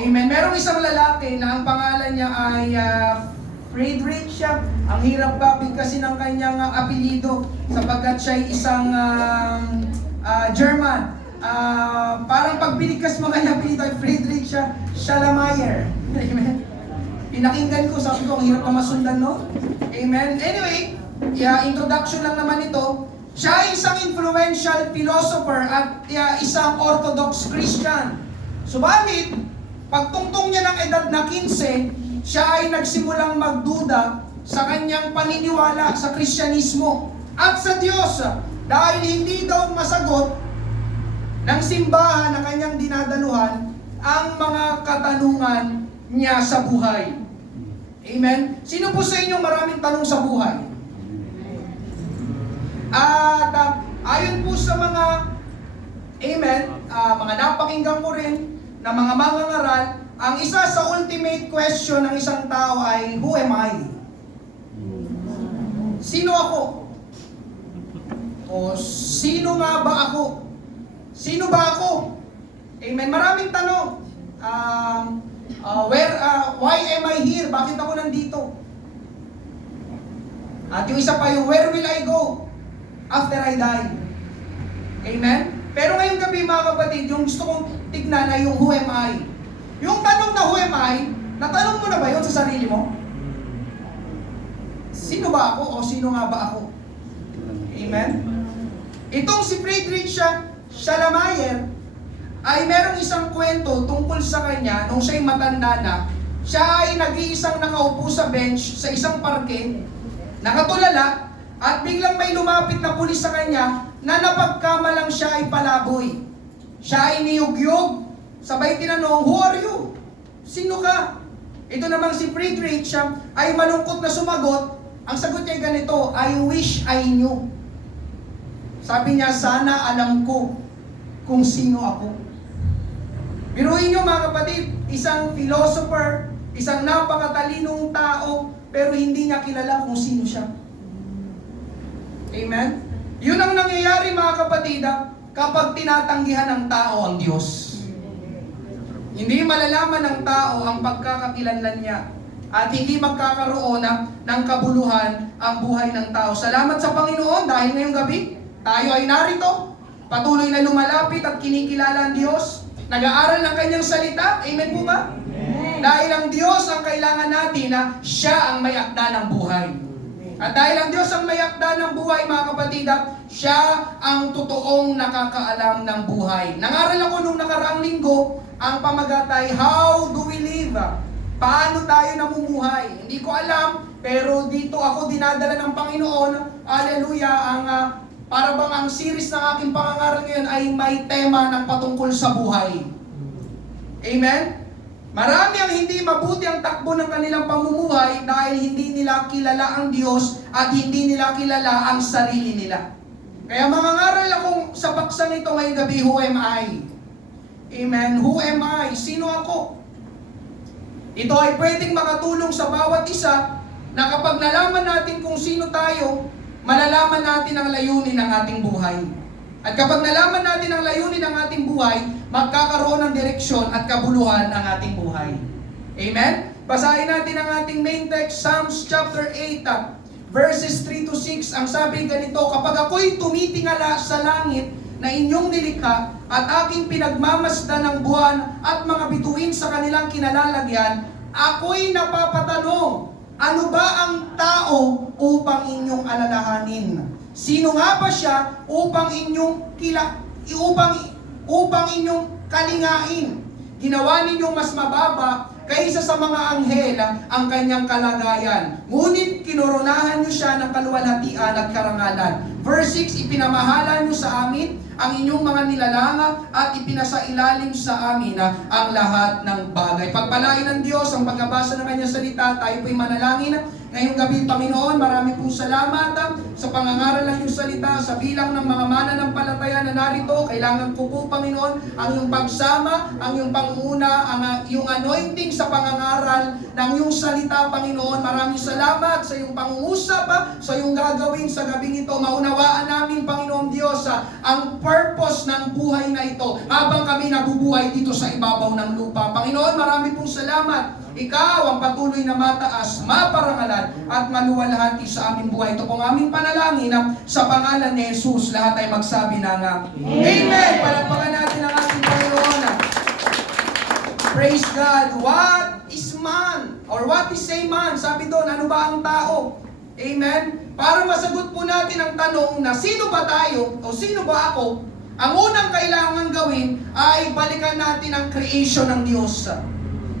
Amen. Merong isang lalaki na ang pangalan niya ay Friedrich siya. Ang hirap ba bigkasin ng kanyang apelyido sapagkat siya ay isang German. Parang pag binigkas mo kanyang apelyido ay Friedrich siya, Schallmayer. Amen. Pinakinggan ko, sabi ko, ang hirap na masundan, no? Amen. Anyway, introduction lang naman ito. Siya ay isang influential philosopher at isang Orthodox Christian. Subalit, pagtungtong niya ng edad na 15, siya ay nagsimulang magduda sa kanyang paniniwala sa Kristyanismo at sa Diyos dahil hindi daw masagot ng simbahan na kanyang dinadaluhan ang mga katanungan niya sa buhay. Amen? Sino po sa inyo maraming tanong sa buhay? At ayon po sa mga mga napakinggan ko rin na mga mangangaral, ang isa sa ultimate question ng isang tao ay, who am I? Sino ako? O sino nga ba ako? Sino ba ako? Amen. Maraming tanong. Why am I here? Bakit ako nandito? At yung isa pa yung, where will I go after I die? Amen? Pero ngayong gabi mga kapatid, yung gusto kong tignan ay yung who am I? Yung tanong na who am I, natanong mo na ba yun sa sarili mo? Sino ba ako o sino nga ba ako? Amen? Itong si Friedrich Schallmayer ay merong isang kwento tungkol sa kanya nung siya'y matanda na. Siya ay nag-iisang nakaupo sa bench sa isang parke, nakatulala, at biglang may lumapit na pulis sa kanya na napagkamalang siya ay palaboy. Siya ay niyugyog, sabay tinanong, who are you? Sino ka? Ito namang si Friedrich ay malungkot na sumagot. Ang sagot niya ay ganito, I wish I knew. Sabi niya, sana alam ko kung sino ako. Biruin niyo mga kapatid, isang philosopher, isang napakatalinong tao, pero hindi niya kilala kung sino siya. Amen? Yun ang nangyayari mga kapatid kapag tinatanggihan ng tao ang Diyos. Hindi malalaman ng tao ang pagkakakilanlan niya at hindi magkakaroon ng kabuluhan ang buhay ng tao. Salamat sa Panginoon dahil ngayong gabi tayo ay narito, patuloy na lumalapit at kinikilala ang Diyos, nag-aaral ng kanyang salita. Amen po ba? Amen. Dahil ang Diyos ang kailangan natin na siya ang may akda ng buhay. At dahil ang Diyos ang may akda ng buhay, mga kapatid, siya ang totoong nakakaalam ng buhay. Nangaral ako nung nakaraang linggo, ang pamagat ay, how do we live? Paano tayo namumuhay? Hindi ko alam, pero dito ako dinadala ng Panginoon, hallelujah, para bang ang series ng aking pangangaral ngayon ay may tema ng patungkol sa buhay. Amen? Marami ang hindi mabuti ang takbo ng kanilang pamumuhay dahil hindi nila kilala ang Diyos at hindi nila kilala ang sarili nila. Kaya mangangaral akong sa paksang ito ngayong gabi, who am I? Amen? Who am I? Sino ako? Ito ay pwedeng makatulong sa bawat isa na kapag nalaman natin kung sino tayo, malalaman natin ang layunin ng ating buhay. At kapag nalaman natin ang layunin ng ating buhay, magkakaroon ng direksyon at kabuluhan ang ating buhay. Amen? Basahin natin ang ating main text, Psalms chapter 8, verses 3 to 6. Ang sabi ganito, kapag ako'y tumitingala sa langit na inyong nilikha at aking pinagmamasdan ng buwan at mga bituin sa kanilang kinalalagyan, ako'y napapatanong, ano ba ang tao upang inyong alalahanin? Sino nga ba siya upang inyong upang inyong kalingain? Ginawa ninyong mas mababa kaysa sa mga anghel ang kanyang kalagayan. Ngunit kinoronahan niyo siya ng kaluwalhatian at karangalan. Verse 6, ipinamahala niyo sa amin ang inyong mga nilalanga at ipinasailalim sa amin ang lahat ng bagay. Pagpalain ng Diyos ang pagbabasa ng kanyang salita, tayo po'y manalangin. Ngayong gabi, Panginoon, marami pong salamat sa pangangaral ng iyong salita, sa bilang ng mga mananampalataya na narito. Kailangan ko po, Panginoon, ang iyong pagsama, ang iyong panguna, ang iyong anointing sa pangangaral ng iyong salita, Panginoon. Maraming salamat sa iyong pangungusap, sa iyong gagawin sa gabing ito. Maunawaan namin, Panginoon Diyos, ang purpose ng buhay na ito habang kami nabubuhay dito sa ibabaw ng lupa. Panginoon, marami pong salamat. Ikaw ang patuloy na mataas, maparangalan at maluwalhati sa aming buhay. Ito pong aming panalangin sa pangalan ni Jesus. Lahat ay magsabi ng Amen! Palakpakan natin ang ating Panginoon. Praise God. What is man? Or what is a man? Sabi doon, ano ba ang tao? Amen? Para masagot po natin ang tanong na sino ba tayo o sino ba ako, ang unang kailangan gawin ay balikan natin ang creation ng Diyos.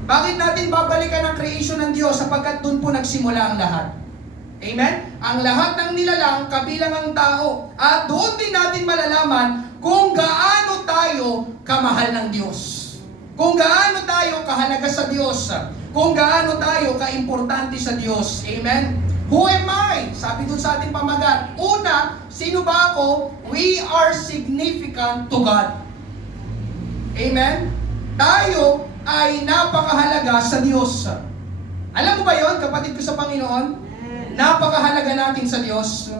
Bakit natin babalikan ang creation ng Diyos? Sapagkat doon po nagsimula ang lahat. Amen? Ang lahat ng nilalang, kabilang ang tao. At doon din natin malalaman kung gaano tayo kamahal ng Diyos. Kung gaano tayo kahalaga sa Diyos. Kung gaano tayo kaimportante sa Diyos. Amen? Who am I? Sabi dun sa ating pamagat. Una, sino ba ako? We are significant to God. Amen? Tayo ay napakahalaga sa Diyos. Alam mo ba yon, kapatid ko sa Panginoon? Napakahalaga natin sa Diyos.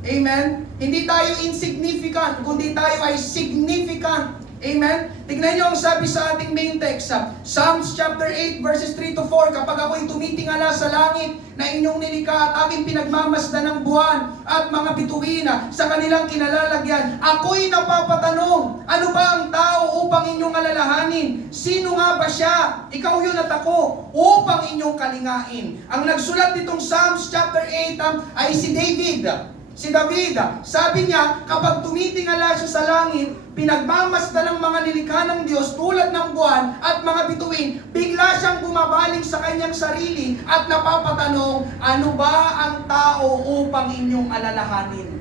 Amen? Hindi tayo insignificant, kundi tayo ay significant. Amen? Tignan niyo ang sabi sa ating main text. Psalms chapter 8 verses 3 to 4. Kapag ako'y tumitingala sa langit na inyong nilikha at aking pinagmamasdan ng buwan at mga bituin sa kanilang kinalalagyan, ako'y napapatanong, ano ba ang tao upang inyong alalahanin? Sino nga ba siya? Ikaw yun at ako, upang inyong kalingain. Ang nagsulat nitong Psalms chapter 8 ay si David. Si David, sabi niya, kapag tumitingala siya sa langit, pinagmamasdan ng mga nilikha ng Diyos tulad ng buwan at mga bituin, bigla siyang bumabaling sa kanyang sarili at napapatanong, ano ba ang tao upang inyong alalahanin?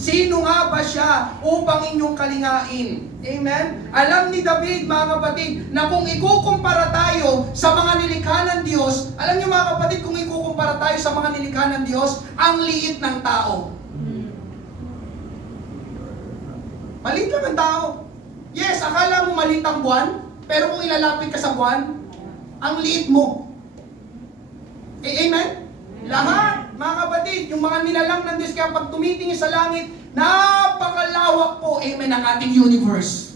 Sino nga ba siya upang inyong kalingain? Amen? Alam ni David, mga kapatid, na kung ikukumpara tayo sa mga nilikha ng Diyos, alam niyo mga kapatid, kung ikukumpara tayo sa mga nilikha ng Diyos, ang liit ng tao. Maliit lang ang tao. Yes, akala mo maliit ang buwan, pero kung ilalapit ka sa buwan, ang liit mo. Amen? Lahat, mga kapatid, yung mga nilalang ng Diyos, kaya pag tumitingin sa langit, napakalawak po, amen, ang ating universe.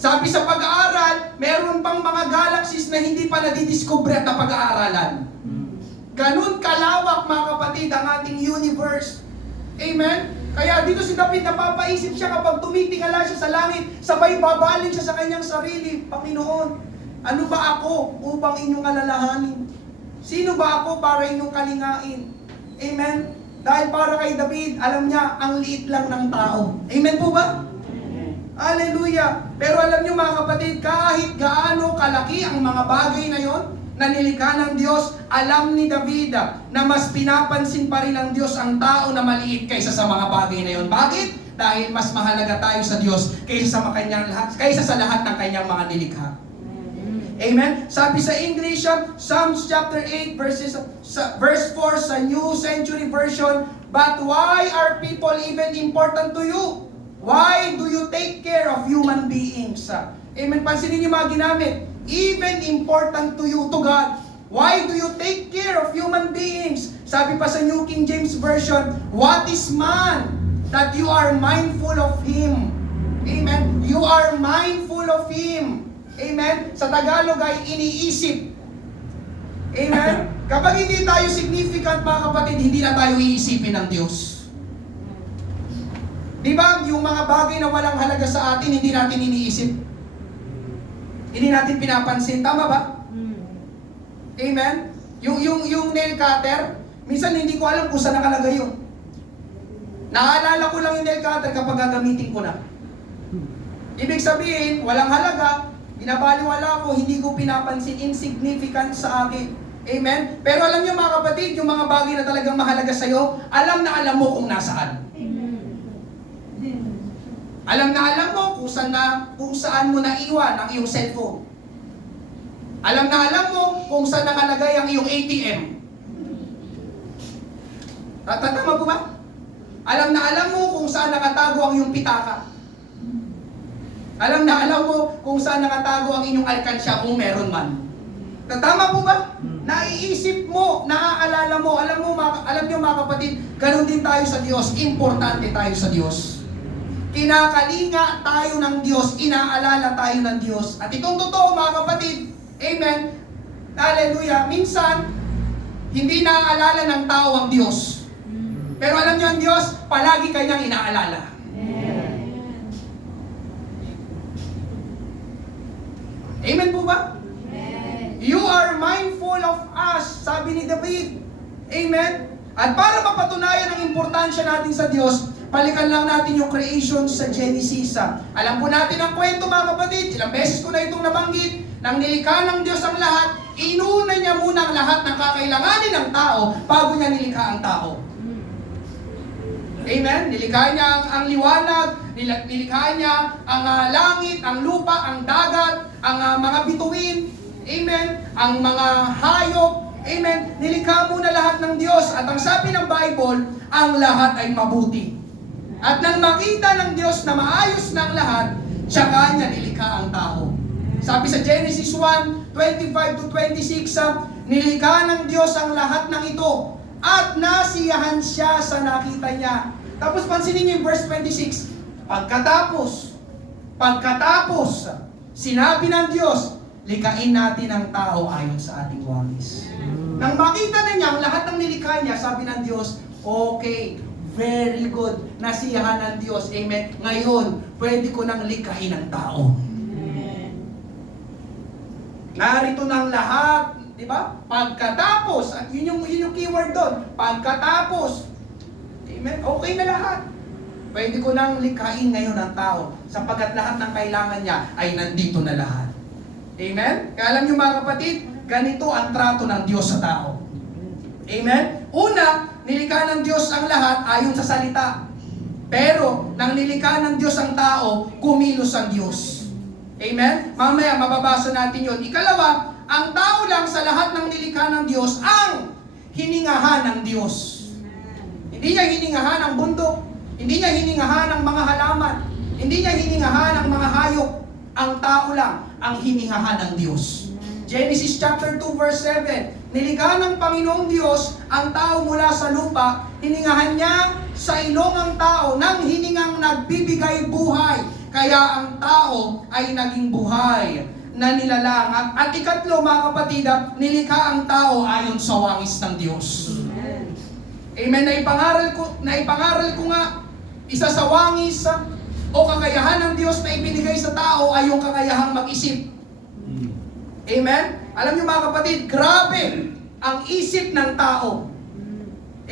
Sabi sa pag-aaral, meron pang mga galaxies na hindi pa nadidiscover at napag-aaralan. Ganun kalawak, mga kapatid, ang ating universe. Amen? Kaya dito si David, napapaisip siya kapag tumitingala siya sa langit, sabay babaling siya sa kanyang sarili. Panginoon, ano ba ako upang inyong alalahanin? Sino ba ako para inyong kalingain? Amen? Dahil para kay David, alam niya, ang liit lang ng tao. Amen po ba? Hallelujah! Pero alam niyo mga kapatid, kahit gaano kalaki ang mga bagay na yon, na nilikha ng Diyos, alam ni David na mas pinapansin pa rin ng Diyos ang tao na maliit kaysa sa mga bagay na yon. Bakit? Dahil mas mahalaga tayo sa Diyos kaysa sa lahat ng kanyang mga nilikha. Amen? Sabi sa English, Psalms chapter 8 verse 4 sa New Century Version, but why are people even important to you? Why do you take care of human beings? Amen? Pansinin niyo mga ginamit. Even important to you, to God. Why do you take care of human beings? Sabi pa sa New King James Version, what is man that you are mindful of him? Amen? You are mindful of him. Amen? Sa Tagalog ay iniisip. Amen? Kapag hindi tayo significant, mga kapatid, hindi na tayo iisipin ng Diyos. Di ba? Yung mga bagay na walang halaga sa atin, hindi natin iniisip. Hindi natin pinapansin. Tama ba? Amen? Yung nail cutter, minsan hindi ko alam kung saan nakalagay yun. Naalala ko lang yung nail cutter kapag gagamitin ko na. Ibig sabihin, walang halaga, binabaliwala ko, hindi ko pinapansin, insignificant sa akin. Amen? Pero alam niyo mga kapatid, yung mga bagay na talagang mahalaga sa'yo, alam na alam mo kung nasaan. Alam na alam mo kung saan mo naiwan ang iyong cellphone. Alam na alam mo kung saan nakalagay ang iyong ATM. Tama po ba? Alam na alam mo kung saan nakatago ang iyong pitaka. Alam na alam mo kung saan nakatago ang inyong alkansya kung meron man. Tama po ba? Naiisip mo, naaalala mo, alam niyo mga kapatid, ganun din tayo sa Diyos. Importante tayo sa Diyos. kinakalinga tayo ng Diyos, inaalala tayo ng Diyos. At itong totoo mga kapatid, amen, hallelujah, minsan, hindi naaalala ng tao ang Diyos. Pero alam niyo ang Diyos, palagi kanyang inaalala. Amen po ba? You are mindful of us, sabi ni David. Amen? At para mapatunayan ang importansya natin sa Diyos, balikan lang natin yung creation sa Genesis. Alam po natin ang kwento mga kapatid, ilang beses ko na itong nabanggit, nang nilikha ng Diyos ang lahat, inuna niya muna ang lahat ng kakailanganin ng tao bago niya nilikha ang tao. Amen? Nilikha niya ang liwanag, nilikha niya ang langit, ang lupa, ang dagat, ang mga bituin, amen, ang mga hayop, amen, nilikha muna lahat ng Diyos. At ang sabi ng Bible, ang lahat ay mabuti. At nang makita ng Diyos na maayos na ang lahat, tsaka niya nilikha ang tao. Sabi sa Genesis 1:25-26, nilikha ng Diyos ang lahat ng ito, at nasiyahan siya sa nakita niya. Tapos pansinin niyo yung verse 26, Pagkatapos, sinabi ng Diyos, likain natin ang tao ayon sa ating wangis. Nang makita na niya ang lahat ng nilikha niya, sabi ng Diyos, okay, very good, nasiyahan ng Diyos, amen. Ngayon, pwede ko nang likahin ang tao. Narito ng lahat, di ba? Pagkatapos, at yun yung keyword doon, pagkatapos, amen, okay na lahat. Pwede ko nang likhain ngayon ang tao sapagkat lahat ng kailangan niya ay nandito na lahat. Amen? Kaya alam niyo mga kapatid, ganito ang trato ng Diyos sa tao. Amen? Una, nilikha ng Diyos ang lahat ayon sa salita. Pero, nang nilikha ng Diyos ang tao, kumilos ang Diyos. Amen? Mamaya, mababasa natin yun. Ikalawa, ang tao lang sa lahat ng nilikha ng Diyos ang hiningahan ng Diyos. Hindi niya hiningahan ang bundok. Hindi niya hiningahan ang mga halaman. Hindi niya hiningahan ang mga hayop. Ang tao lang ang hiningahan ng Diyos. Genesis chapter 2 verse 7. Nilikha ng Panginoong Diyos ang tao mula sa lupa. Hiningahan niya sa ilong ang tao ng hiningang nagbibigay buhay. Kaya ang tao ay naging buhay na nilalang. At ikatlo mga kapatid, nilikha ang tao ayon sa wangis ng Diyos. Amen. Naipangaral ko nga, isa sa wangis o kakayahan ng Diyos na ibinigay sa tao ay yung kakayahang mag-isip. Amen? Alam niyo mga kapatid, grabe ang isip ng tao.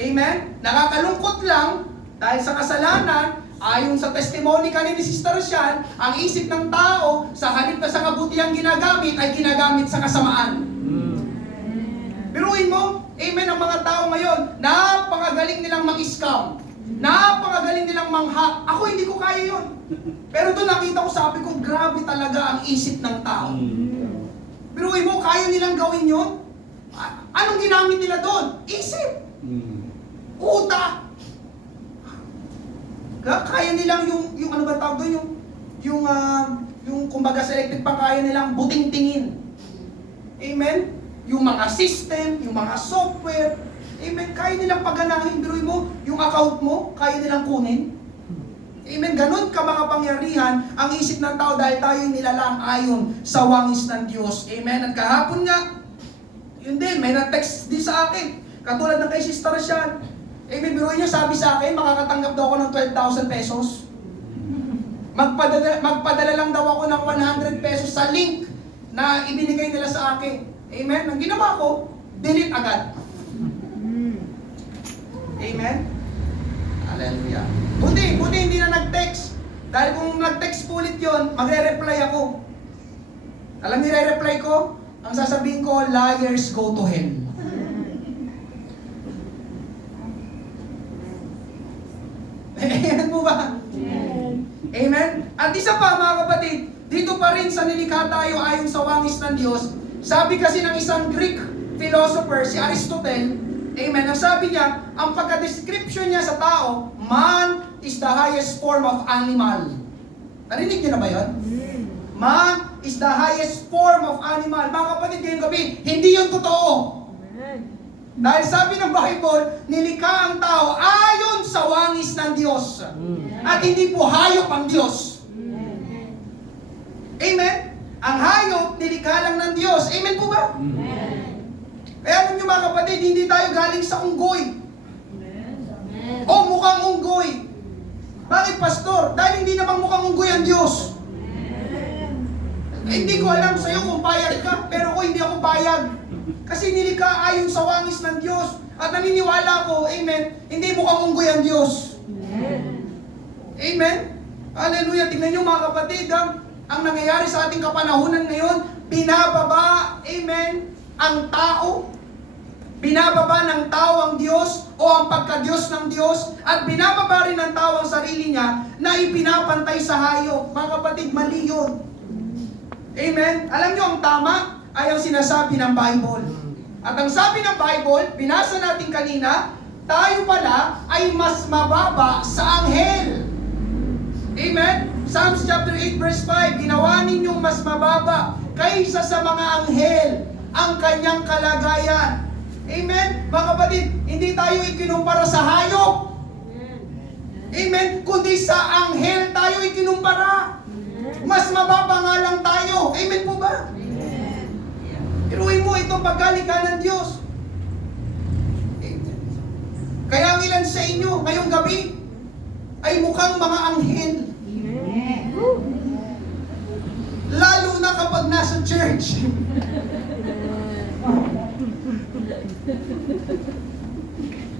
Amen? Nakakalungkot lang dahil sa kasalanan, ayon sa testimony kanina ni Sister Sian, ang isip ng tao sa halip na sa kabutihang ginagamit ay ginagamit sa kasamaan. Biruin mo, amen, ang mga tao ngayon, napakagaling nilang mag-scam. Napakagaling nilang manghack. Ako hindi ko kaya yun. Pero doon nakita ko, sabi ko, grabe talaga ang isip ng tao. Biruin mo, kaya nilang gawin yun? Anong ginamit nila doon? Isip. Utak. Kaya nilang yung ano ba tawag doon? Yung kumbaga sa electric pa, kaya nilang buting-tingin. Amen? Yung mga system, yung mga software, amen, kaya nilang paganahin. Biruin mo, yung account mo, kaya nilang kunin. Amen, ganun ka mga pangyarihan ang isip ng tao dahil tayo nilalang ayon sa wangis ng Diyos. Amen, at kahapon nga, yun din, may na-text din sa akin. Katulad ng kay Sister Sian. Amen, biruin niyo, sabi sa akin, makakatanggap daw ako ng 12,000 pesos. Magpadala lang daw ako ng 100 pesos sa link na ibinigay nila sa akin. Amen? Ang ginawa ko, delete agad. Amen? Hallelujah. Buti hindi na nag-text. Dahil kung nag-text po ulit yun, magre-reply ako. Alam niyo re-reply ko? Ang sasabihin ko, liars go to hell. Amen po ba? Amen? At isa pa mga kapatid, dito pa rin sa nilikha tayo ayon sa wangis ng Diyos. Sabi kasi ng isang Greek philosopher, si Aristotle, amen, ang sabi niya, ang pagka-description niya sa tao, man is the highest form of animal. Narinig niyo na ba yun? Man is the highest form of animal. Mga kapatid, ngayong gabi, hindi yun totoo. Dahil sabi ng Bible, nilikha ang tao ayon sa wangis ng Diyos. At hindi po hayop ang Diyos. Amen? Ang hayop, nilikha lang ng Diyos. Amen po ba? Kaya alam nyo mga kapatid, hindi tayo galing sa unggoy. O mukhang unggoy. Bakit pastor? Dahil hindi naman mukhang unggoy ang Diyos. Hindi ko alam sa'yo kung payag ka, pero ako hindi ako payag. Kasi nilikha ayon sa wangis ng Diyos. At naniniwala ko, amen, hindi mukhang unggoy ang Diyos. Amen? Hallelujah. Tingnan nyo mga kapatid, ang nangyayari sa ating kapanahunan ngayon, binababa, amen, ang tao. Binababa ng tao ang Diyos o ang pagka-Diyos ng Diyos at binababa rin ng tao ang sarili niya na ipinapantay sa hayop. Mga kapatid, mali yun. Amen? Alam nyo, ang tama ay ang sinasabi ng Bible. At ang sabi ng Bible, binasa natin kanina, tayo pala ay mas mababa sa anghel. Amen? Psalms chapter 8 verse 5, ginawa ninyong mas mababa kaysa sa mga anghel ang kanyang kalagayan. Amen? Mga kapatid, hindi tayo ikinumpara sa hayop. Amen? Kundi sa anghel tayo ikinumpara. Mas mababa nga lang tayo. Amen po ba? Iruin mo itong pagkalikha ng Diyos. Amen. Kaya ang ilan sa inyo ngayong gabi ay mukhang mga anghel. Lalo na kapag nasa church.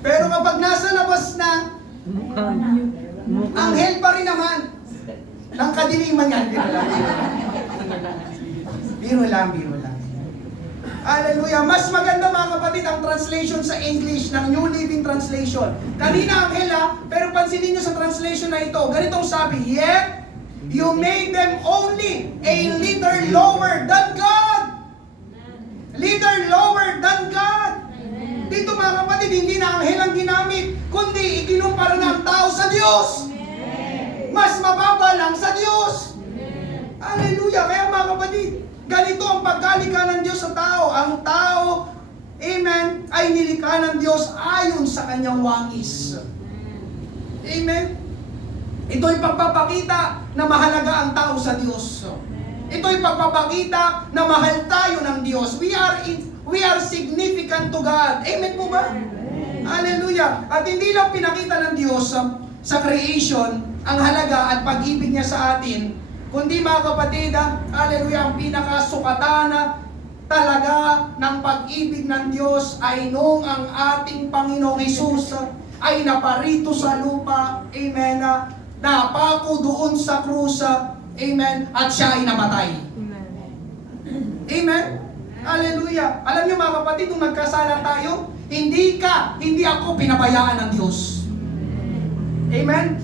Pero kapag nasa labas na, anghel pa rin naman. Ng kadiliman yan. Biro lang. Hallelujah. Mas maganda mga kapatid ang translation sa English ng New Living Translation. Kanina anghel pero pansinin nyo sa translation na ito. Ganitong sabi, yet you made them only a little lower than God. Little lower than God. Dito mga kapatid, hindi na anghel ang ginamit, kundi ikinumpara ng tao sa Diyos. Mas mababa lang sa Diyos. Hallelujah. Kaya mga kapatid, ganito ang pagkalikha ng Diyos sa tao. Ang tao, amen, ay nilikha ng Diyos ayon sa kanyang wangis. Amen. Ito'y pagpapakita na mahalaga ang tao sa Diyos. Ito'y pagpapakita na mahal tayo ng Diyos. We are significant to God. Amen po ba? Hallelujah. At hindi lang pinakita ng Diyos sa creation ang halaga at pag-ibig niya sa atin, kundi mga kapatid, hallelujah, ang pinakasukatan talaga ng pag-ibig ng Diyos ay noong ang ating Panginoong Hesus ay naparito sa lupa, amen, napako doon sa krus, amen, at siya ay namatay. Amen? Hallelujah. Alam niyo mga kapatid, kung nagkasala tayo, hindi ako pinabayaan ng Diyos. Amen?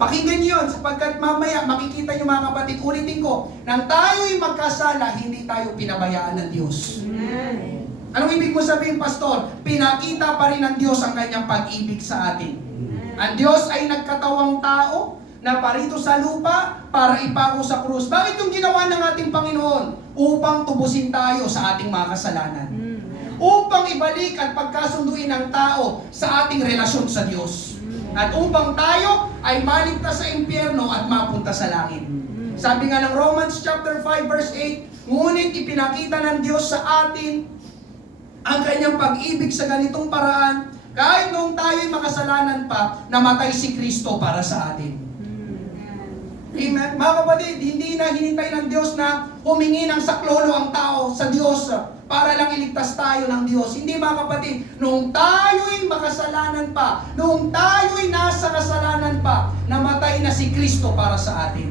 Pakinggan niyo yun, sapagkat mamaya makikita niyo mga kapatid, ulitin ko, nang tayo'y magkasala, hindi tayo pinabayaan ng Diyos. Anong ibig mo sabihin, Pastor? Pinakita pa rin ng Diyos ang kanyang pag-ibig sa atin. Ang Diyos ay nagkatawang tao na parito sa lupa para ipako sa krus. Bakit yung ginawa ng ating Panginoon? Upang tubusin tayo sa ating mga kasalanan. Upang ibalik at pagkasunduin ang tao sa ating relasyon sa Diyos. At upang tayo ay maligtas sa impyerno at mapunta sa langit. Sabi nga ng Romans chapter 5 verse 8, ngunit ipinakita ng Diyos sa atin ang kanyang pag-ibig sa ganitong paraan, kahit noong tayo'y makasalanan pa, namatay si Kristo para sa atin. Amen. Mga kapatid, hindi na hinintay ng Diyos na humingi ng saklolo ang tao sa Diyos para lang iligtas tayo ng Diyos. Hindi mga kapatid, noong tayo'y makasalanan pa, noong tayo'y nasa kasalanan pa, namatay na si Kristo para sa atin.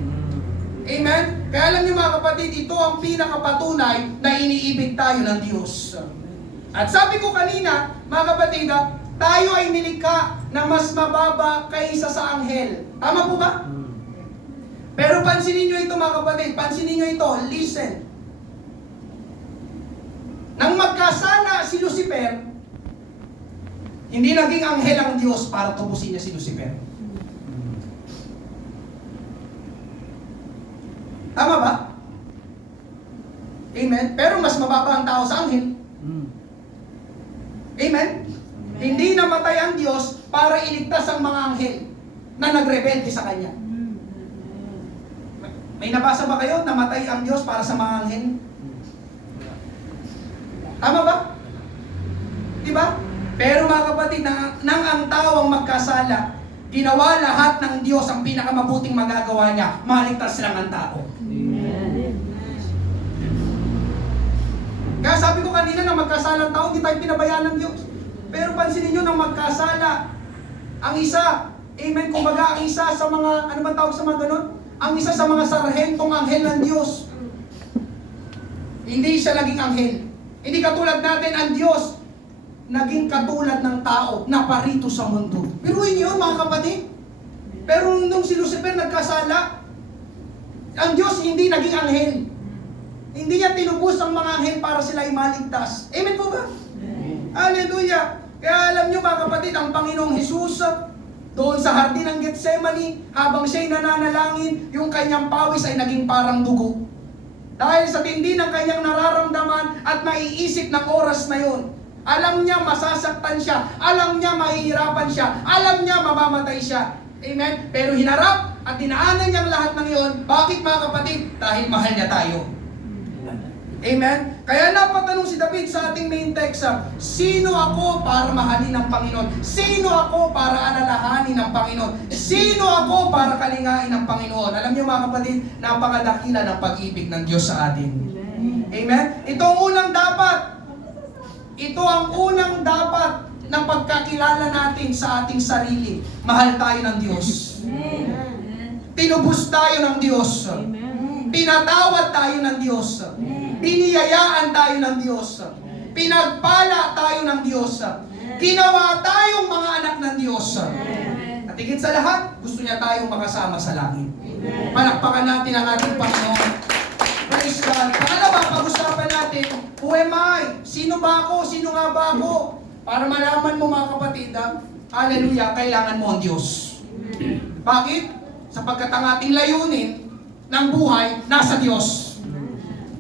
Amen? Kaya alam niyo mga kapatid, ito ang pinakapatunay na iniibig tayo ng Diyos. At sabi ko kanina, mga kapatid, tayo ay nilikha na mas mababa kaysa sa anghel. Tama po ba? Pero pansinin nyo ito mga kapatid, pansinin nyo ito, listen. Nang magkasala si Lucifer, hindi naging anghel ang Diyos para tubusin niya si Lucifer. Tama ba? Amen? Pero mas mababa ang tao sa anghel. Amen? Hindi namatay ang Diyos para iligtas ang mga anghel na nagrebelde sa Kanya. May nabasa ba kayo? Namatay ang Diyos para sa mga anghel? Tama ba? Diba? Pero mga kapatid, nang ang tao ang magkasala, ginawa lahat ng Diyos ang pinakamabuting magagawa niya, maligtas lang ang tao. Kaya sabi ko kanina na magkasala ang tao, hindi tayo pinabayaan ng Diyos. Pero pansinin nyo nang magkasala, ang isa, amen, kumbaga ang isa sa mga, ano ba tawag sa mga ganun? Ang isa sa mga sarhentong anghel ng Diyos. Hindi siya naging anghel. Hindi katulad natin, ang Diyos, naging katulad ng tao na parito sa mundo. Biruin niyo yun, mga kapatid. Pero nung si Lucifer nagkasala, ang Diyos hindi naging anghel. Hindi niya tinubos ang mga anghel para sila ay maligtas. Amen po ba? Hallelujah! Kaya alam niyo mga kapatid, ang Panginoong Hesus, doon sa hardin ng Getsemani, habang siya'y nananalangin, yung kanyang pawis ay naging parang dugo. Dahil sa tindi ng kanyang nararamdaman at naiisip ng oras na yun, alam niya masasaktan siya, alam niya mahihirapan siya, alam niya mamamatay siya. Amen? Pero hinarap at dinaanan niyang lahat ng iyon. Bakit mga kapatid? Dahil mahal niya tayo. Amen? Kaya napatanong si David sa ating main text, sino ako para mahalin ng Panginoon? Sino ako para alalahanin ng Panginoon? Sino ako para kalingain ng Panginoon? Alam niyo mga kapatid, napakadakila ng pag-ibig ng Diyos sa atin. Amen? Ito ang unang dapat. Ito ang unang dapat ng pagkakilala natin sa ating sarili. Mahal tayo ng Diyos. Tinubos tayo ng Diyos. Pinatawad tayo ng Diyos. Biniyayaan tayo ng Diyos. Pinagpala tayo ng Diyos. Ginawa tayong mga anak ng Diyos. At higit sa lahat, gusto niya tayong makasama sa langit. Palakpakan natin ang ating Panginoon. Praise God. Pangalawa, pag-usapan natin, who am I? Sino ba ako? Sino nga ba ako? Para malaman mo mga kapatid, hallelujah, kailangan mo ang Diyos. Bakit? Sapagkat ang ating layunin ng buhay, nasa Diyos.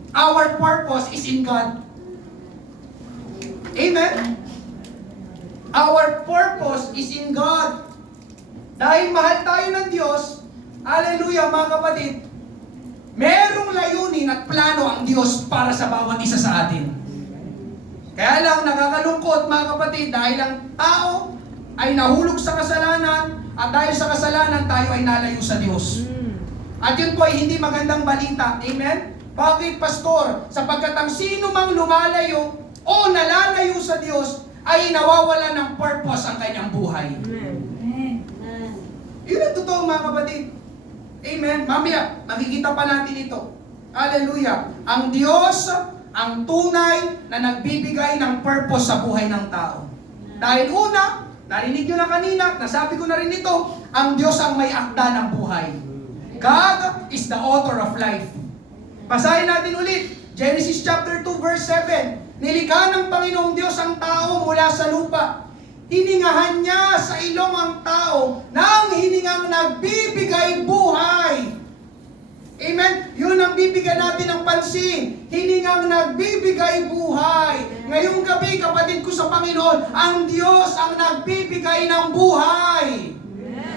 Our purpose is in God. Amen? Our purpose is in God. Dahil mahal tayo ng Diyos, hallelujah mga kapatid, merong layunin at plano ang Diyos para sa bawat isa sa atin. Kaya lang nakakalungkot mga kapatid, dahil ang tao ay nahulog sa kasalanan, at dahil sa kasalanan tayo ay nalayo sa Diyos. At yun po ay hindi magandang balita. Amen? Bakit, Pastor? Sapagkat ang sino mang lumalayo o nalalayo sa Diyos ay nawawala ng purpose ang kanyang buhay. Yun ang totoo mga kapatid. Amen? Mamaya, makikita pa natin ito. Hallelujah. Ang Diyos, ang tunay na nagbibigay ng purpose sa buhay ng tao. Dahil una, narinig nyo na kanina, nasabi ko na rin ito, ang Diyos ang may akda ng buhay. God is the author of life. Basahin natin ulit, Genesis chapter 2 verse 7. Nilikha ng Panginoong Diyos ang tao mula sa lupa. Hiningahan niya sa ilong ang tao ng hiningang nagbibigay buhay. Amen? Yun ang bibigyan natin ng pansin. Hiningang nagbibigay buhay. Ngayong gabi, kapatid ko sa Panginoon, ang Diyos ang nagbibigay ng buhay.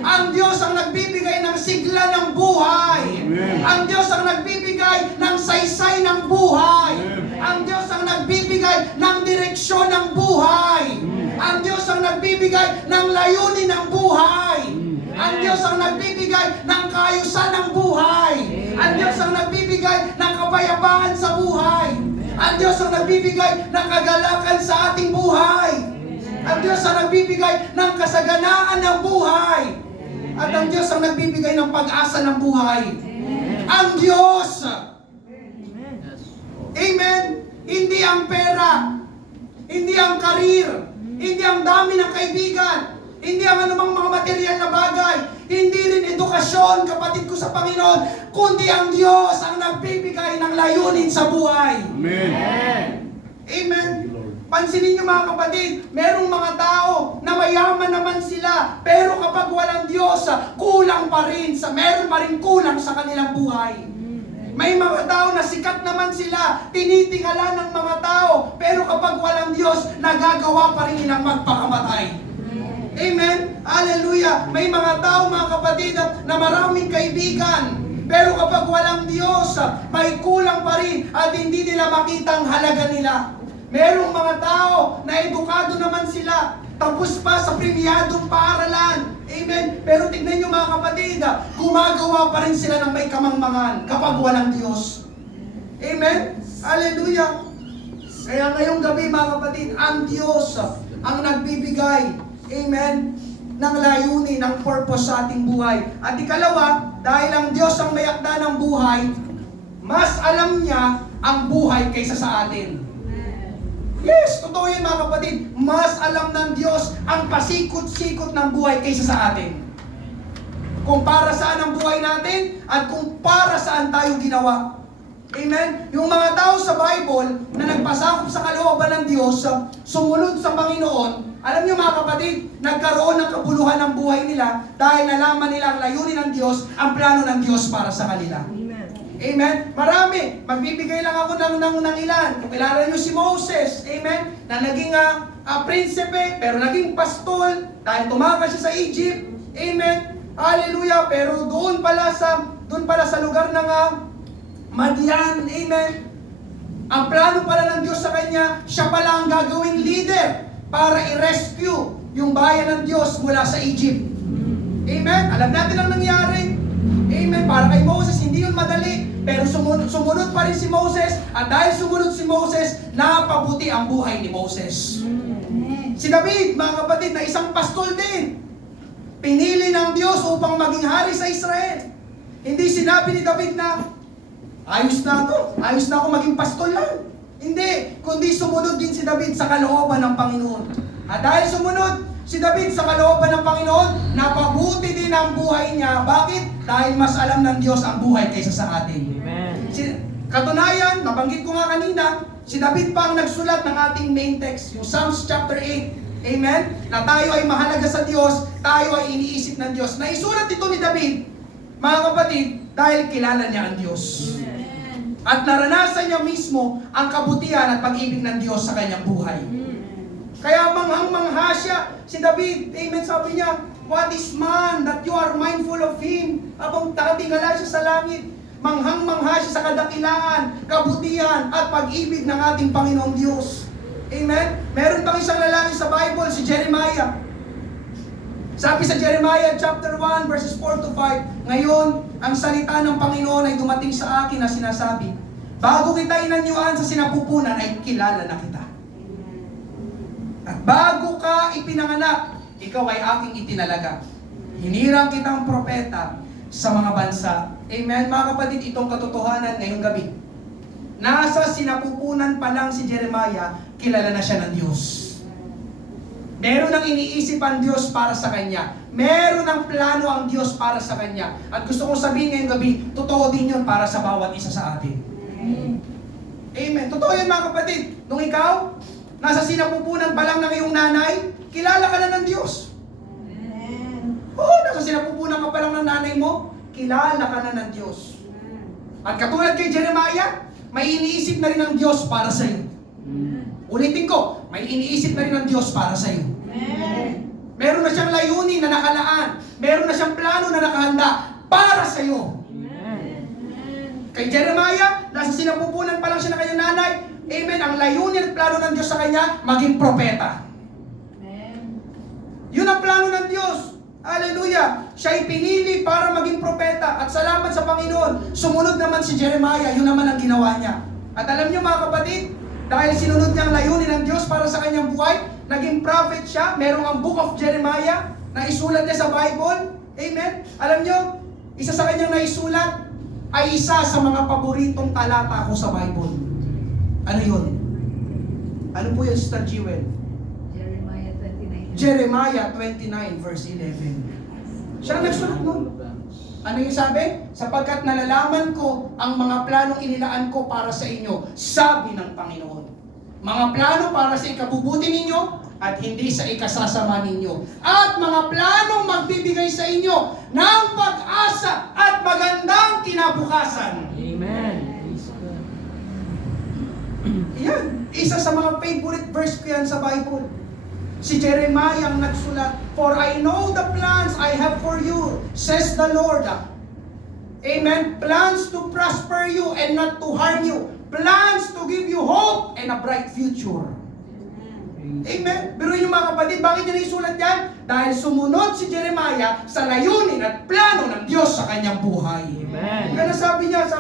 Ang Diyos ang nagbibigay ng sigla ng buhay. Amen. Ang Diyos ang nagbibigay ng saysay ng buhay. Amen. Ang Diyos ang nagbibigay ng direksyon ng buhay. Amen. Ang Diyos ang nagbibigay ng layunin ng buhay. Amen. Ang Diyos ang nagbibigay ng kaayusan ng buhay. Amen. Ang Diyos ang nagbibigay ng kapayapaan sa buhay. Amen. Ang Diyos ang nagbibigay ng kagalakan sa ating buhay. Amen. Ang Diyos ang nagbibigay ng kasaganaan ng buhay. At ang Diyos ang nagbibigay ng pag-asa ng buhay. Amen. Ang Diyos. Amen. Amen. Hindi ang pera. Hindi ang karir. Hindi ang dami ng kaibigan. Hindi ang anumang mga material na bagay. Hindi rin edukasyon, kapatid ko sa Panginoon. Kundi ang Diyos ang nagbibigay ng layunin sa buhay. Amen. Amen. Pansinin niyo mga kapatid, merong mga tao na mayaman naman sila, pero kapag walang Diyos, kulang pa rin, meron pa rin kulang sa kanilang buhay. May mga tao na sikat naman sila, tinitingala ng mga tao, pero kapag walang Diyos, nagagawa pa rin nilang magpakamatay. Amen? Hallelujah! May mga tao, mga kapatid, na maraming kaibigan, pero kapag walang Diyos, may kulang pa rin at hindi nila makita ang halaga nila. Merong mga tao na edukado naman sila, tapos pa sa premiadong paaralan. Amen? Pero tignan nyo mga kapatid, gumagawa pa rin sila ng may kamangmangan kapag walang Diyos. Amen? Hallelujah! Kaya ngayong gabi mga kapatid, ang Diyos ang nagbibigay, amen, ng layunin, ng purpose sa ating buhay. At ikalawa, dahil ang Diyos ang may akda ng buhay, mas alam niya ang buhay kaysa sa atin. Yes, totoo yan mga kapatid. Mas alam ng Diyos ang pasikot-sikot ng buhay kaysa sa atin. Kung para saan ang buhay natin at kung para saan tayo ginawa. Amen? Yung mga tao sa Bible na nagpasakop sa kalooban ng Diyos, sumunod sa Panginoon, alam niyo mga kapatid, nagkaroon ng kabuluhan ng buhay nila dahil nalaman nila ang layunin ng Diyos, ang plano ng Diyos para sa kanila. Amen? Marami. Magbibigay lang ako ng ilan. Kung kilala niyo si Moses, amen? Na naging prinsipe, pero naging pastol dahil tumakas siya sa Egypt. Amen? Hallelujah! Pero doon pala sa lugar ng Madian, amen? Ang plano pala ng Diyos sa kanya, siya pala ang gagawing leader para i-rescue yung bayan ng Diyos mula sa Egypt. Amen? Alam natin ang nangyari. Amen. Para kay Moses, hindi yun madali. Pero sumunod pa rin si Moses. At dahil sumunod si Moses, napabuti ang buhay ni Moses. Si David, mga kapatid, na isang pastol din. Pinili ng Diyos upang maging hari sa Israel. Hindi sinabi ni David na, ayos na ako maging pastol lang. Hindi, kundi sumunod din si David sa kalooban ng Panginoon. At dahil sumunod si David sa kalooban ng Panginoon, napabuti din ang buhay niya. Bakit? Dahil mas alam ng Diyos ang buhay kaysa sa atin. Amen. Katunayan, nabanggit ko nga kanina, si David pa ang nagsulat ng ating main text, yung Psalms chapter 8. Amen? Na tayo ay mahalaga sa Diyos, tayo ay iniisip ng Diyos. Naisulat ito ni David, mga kapatid, dahil kilala niya ang Diyos. Amen. At naranasan niya mismo ang kabutihan at pag-ibig ng Diyos sa kanyang buhay. Kaya manghang-mangha siya si David. Amen, sabi niya, what is man that you are mindful of him? Habang nakatingala siya sa langit, manghang-mangha siya sa kadakilaan, kabutihan, at pag-ibig ng ating Panginoong Diyos. Amen? Meron pang isang lalaki sa Bible, si Jeremiah. Sabi sa Jeremiah chapter 1 verses 4 to 5, ngayon, ang salita ng Panginoon ay dumating sa akin na sinasabi, bago kita inanyuan sa sinapupunan, ay kilala na kita. At bago ka ipinanganak, ikaw ay aking itinalaga. Hinirang kitang propeta sa mga bansa. Amen, mga kapatid, itong katotohanan ngayong gabi. Nasa sinapupunan pa lang si Jeremiah, kilala na siya ng Diyos. Meron ang iniisip ang Diyos para sa kanya. Meron ang plano ang Diyos para sa kanya. At gusto kong sabihin ngayong gabi, totoo din yun para sa bawat isa sa atin. Amen. Totoo yan mga kapatid. Nung ikaw, nasa sinapupunan pa lang ng iyong nanay, kilala ka na ng Diyos. Oo, nasa sinapupunan ka pa lang ng nanay mo, kilala ka na ng Diyos. At katulad kay Jeremiah, may iniisip na rin ng Diyos para sa iyo. Ulitin ko, may iniisip na rin ng Diyos para sa iyo. Meron na siyang layunin na nakalaan. Meron na siyang plano na nakahanda para sa iyo. Kay Jeremiah, nasa sinapupunan pa lang siya ng kanyang nanay. Amen. Ang layunin at plano ng Diyos sa kanya, maging propeta. Yun ang plano ng Diyos. Hallelujah! Siya'y pinili para maging propeta. At salamat sa Panginoon, sumunod naman si Jeremiah. Yun naman ang ginawa niya. At alam niyo mga kapatid, dahil sinunod niya ang layunin ng Diyos para sa kanyang buhay, naging prophet siya. Merong ang Book of Jeremiah na isulat niya sa Bible. Amen? Alam niyo, isa sa kanyang naisulat ay isa sa mga paboritong talata ko sa Bible. Ano yun? Ano po yun, Sister Jewel? Jeremiah 29 verse 11. Siya ang nagsulat nun. Ano yung sabi? Sapagkat nalalaman ko ang mga planong inilaan ko para sa inyo, sabi ng Panginoon. Mga plano para sa ikabubuti ninyo at hindi sa ikasasama ninyo. At mga planong magbibigay sa inyo ng pag-asa at magandang kinabukasan. Amen. Yan, isa sa mga favorite verse ko yan sa Bible. Si Jeremiah ang nagsulat, "For I know the plans I have for you, says the Lord." Amen. Plans to prosper you and not to harm you. Plans to give you hope and a bright future. Amen. Pero yung mga kapatid, bakit niya naisulat yan? Dahil sumunod si Jeremiah sa layunin at plano ng Diyos sa kanyang buhay. Amen. Kaya sabi niya,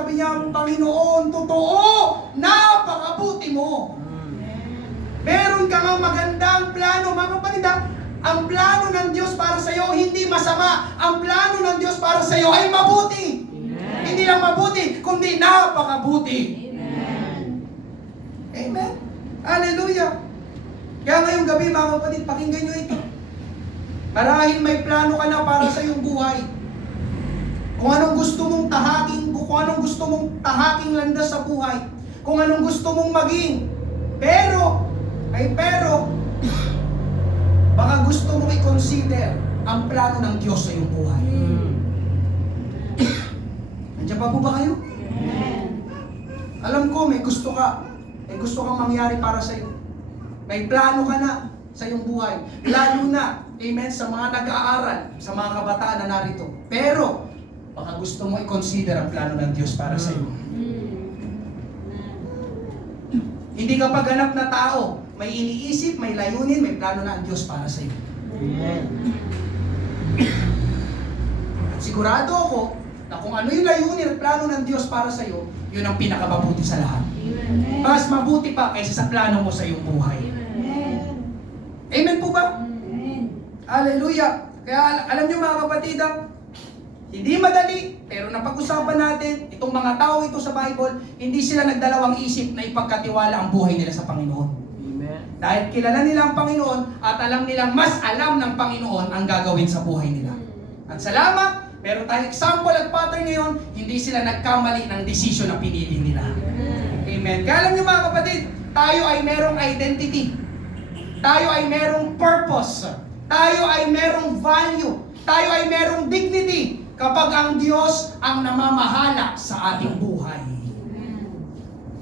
Panginoon, totoo, napakabuti mo. Meron ka nga magandang plano, mga kapatid. Ang plano ng Diyos para sa iyo hindi masama. Ang plano ng Diyos para sa iyo ay mabuti. Amen. Hindi lang mabuti, kundi napakabuti. Amen. Amen. Hallelujah. Kaya ngayong gabi, mga kapatid, pakinggan nyo ito. Marahil may plano ka na para sa iyong buhay. Kung anong gusto mong tahaking landas sa buhay. Kung anong gusto mong maging. Pero, baka gusto mong i-consider ang plano ng Diyos sa iyong buhay. Nandiyan pa po ba kayo? Alam ko, may gusto kang mangyari para sa iyo. May plano ka na sa iyong buhay. Lalo na, amen, sa mga nag-aaral, sa mga kabataan na narito. Pero, baka gusto mo i-consider ang plano ng Diyos para sa iyo. Hindi ka pagganap na tao. May iniisip, may layunin, may plano na ang Diyos para sa iyo. Amen. At sigurado ako na kung ano yung layunin at plano ng Diyos para sa iyo, yun ang pinakamabuti sa lahat. Mas mabuti pa kaysa sa plano mo sa iyong buhay. Amen po ba? Hallelujah. Kaya alam niyo mga kapatid, hindi madali, pero napag-usapan natin, itong mga tao ito sa Bible, hindi sila nagdalawang isip na ipagkatiwala ang buhay nila sa Panginoon. Amen. Dahil kilala nila ang Panginoon at alam nilang mas alam ng Panginoon ang gagawin sa buhay nila. At salamat, meron tayong example at pattern ngayon, hindi sila nagkamali ng desisyon na pinili nila. Amen. Kaya alam niyo mga kapatid, tayo ay merong identity. Tayo ay merong purpose. Tayo ay merong value. Tayo ay merong dignity kapag ang Diyos ang namamahala sa ating buhay.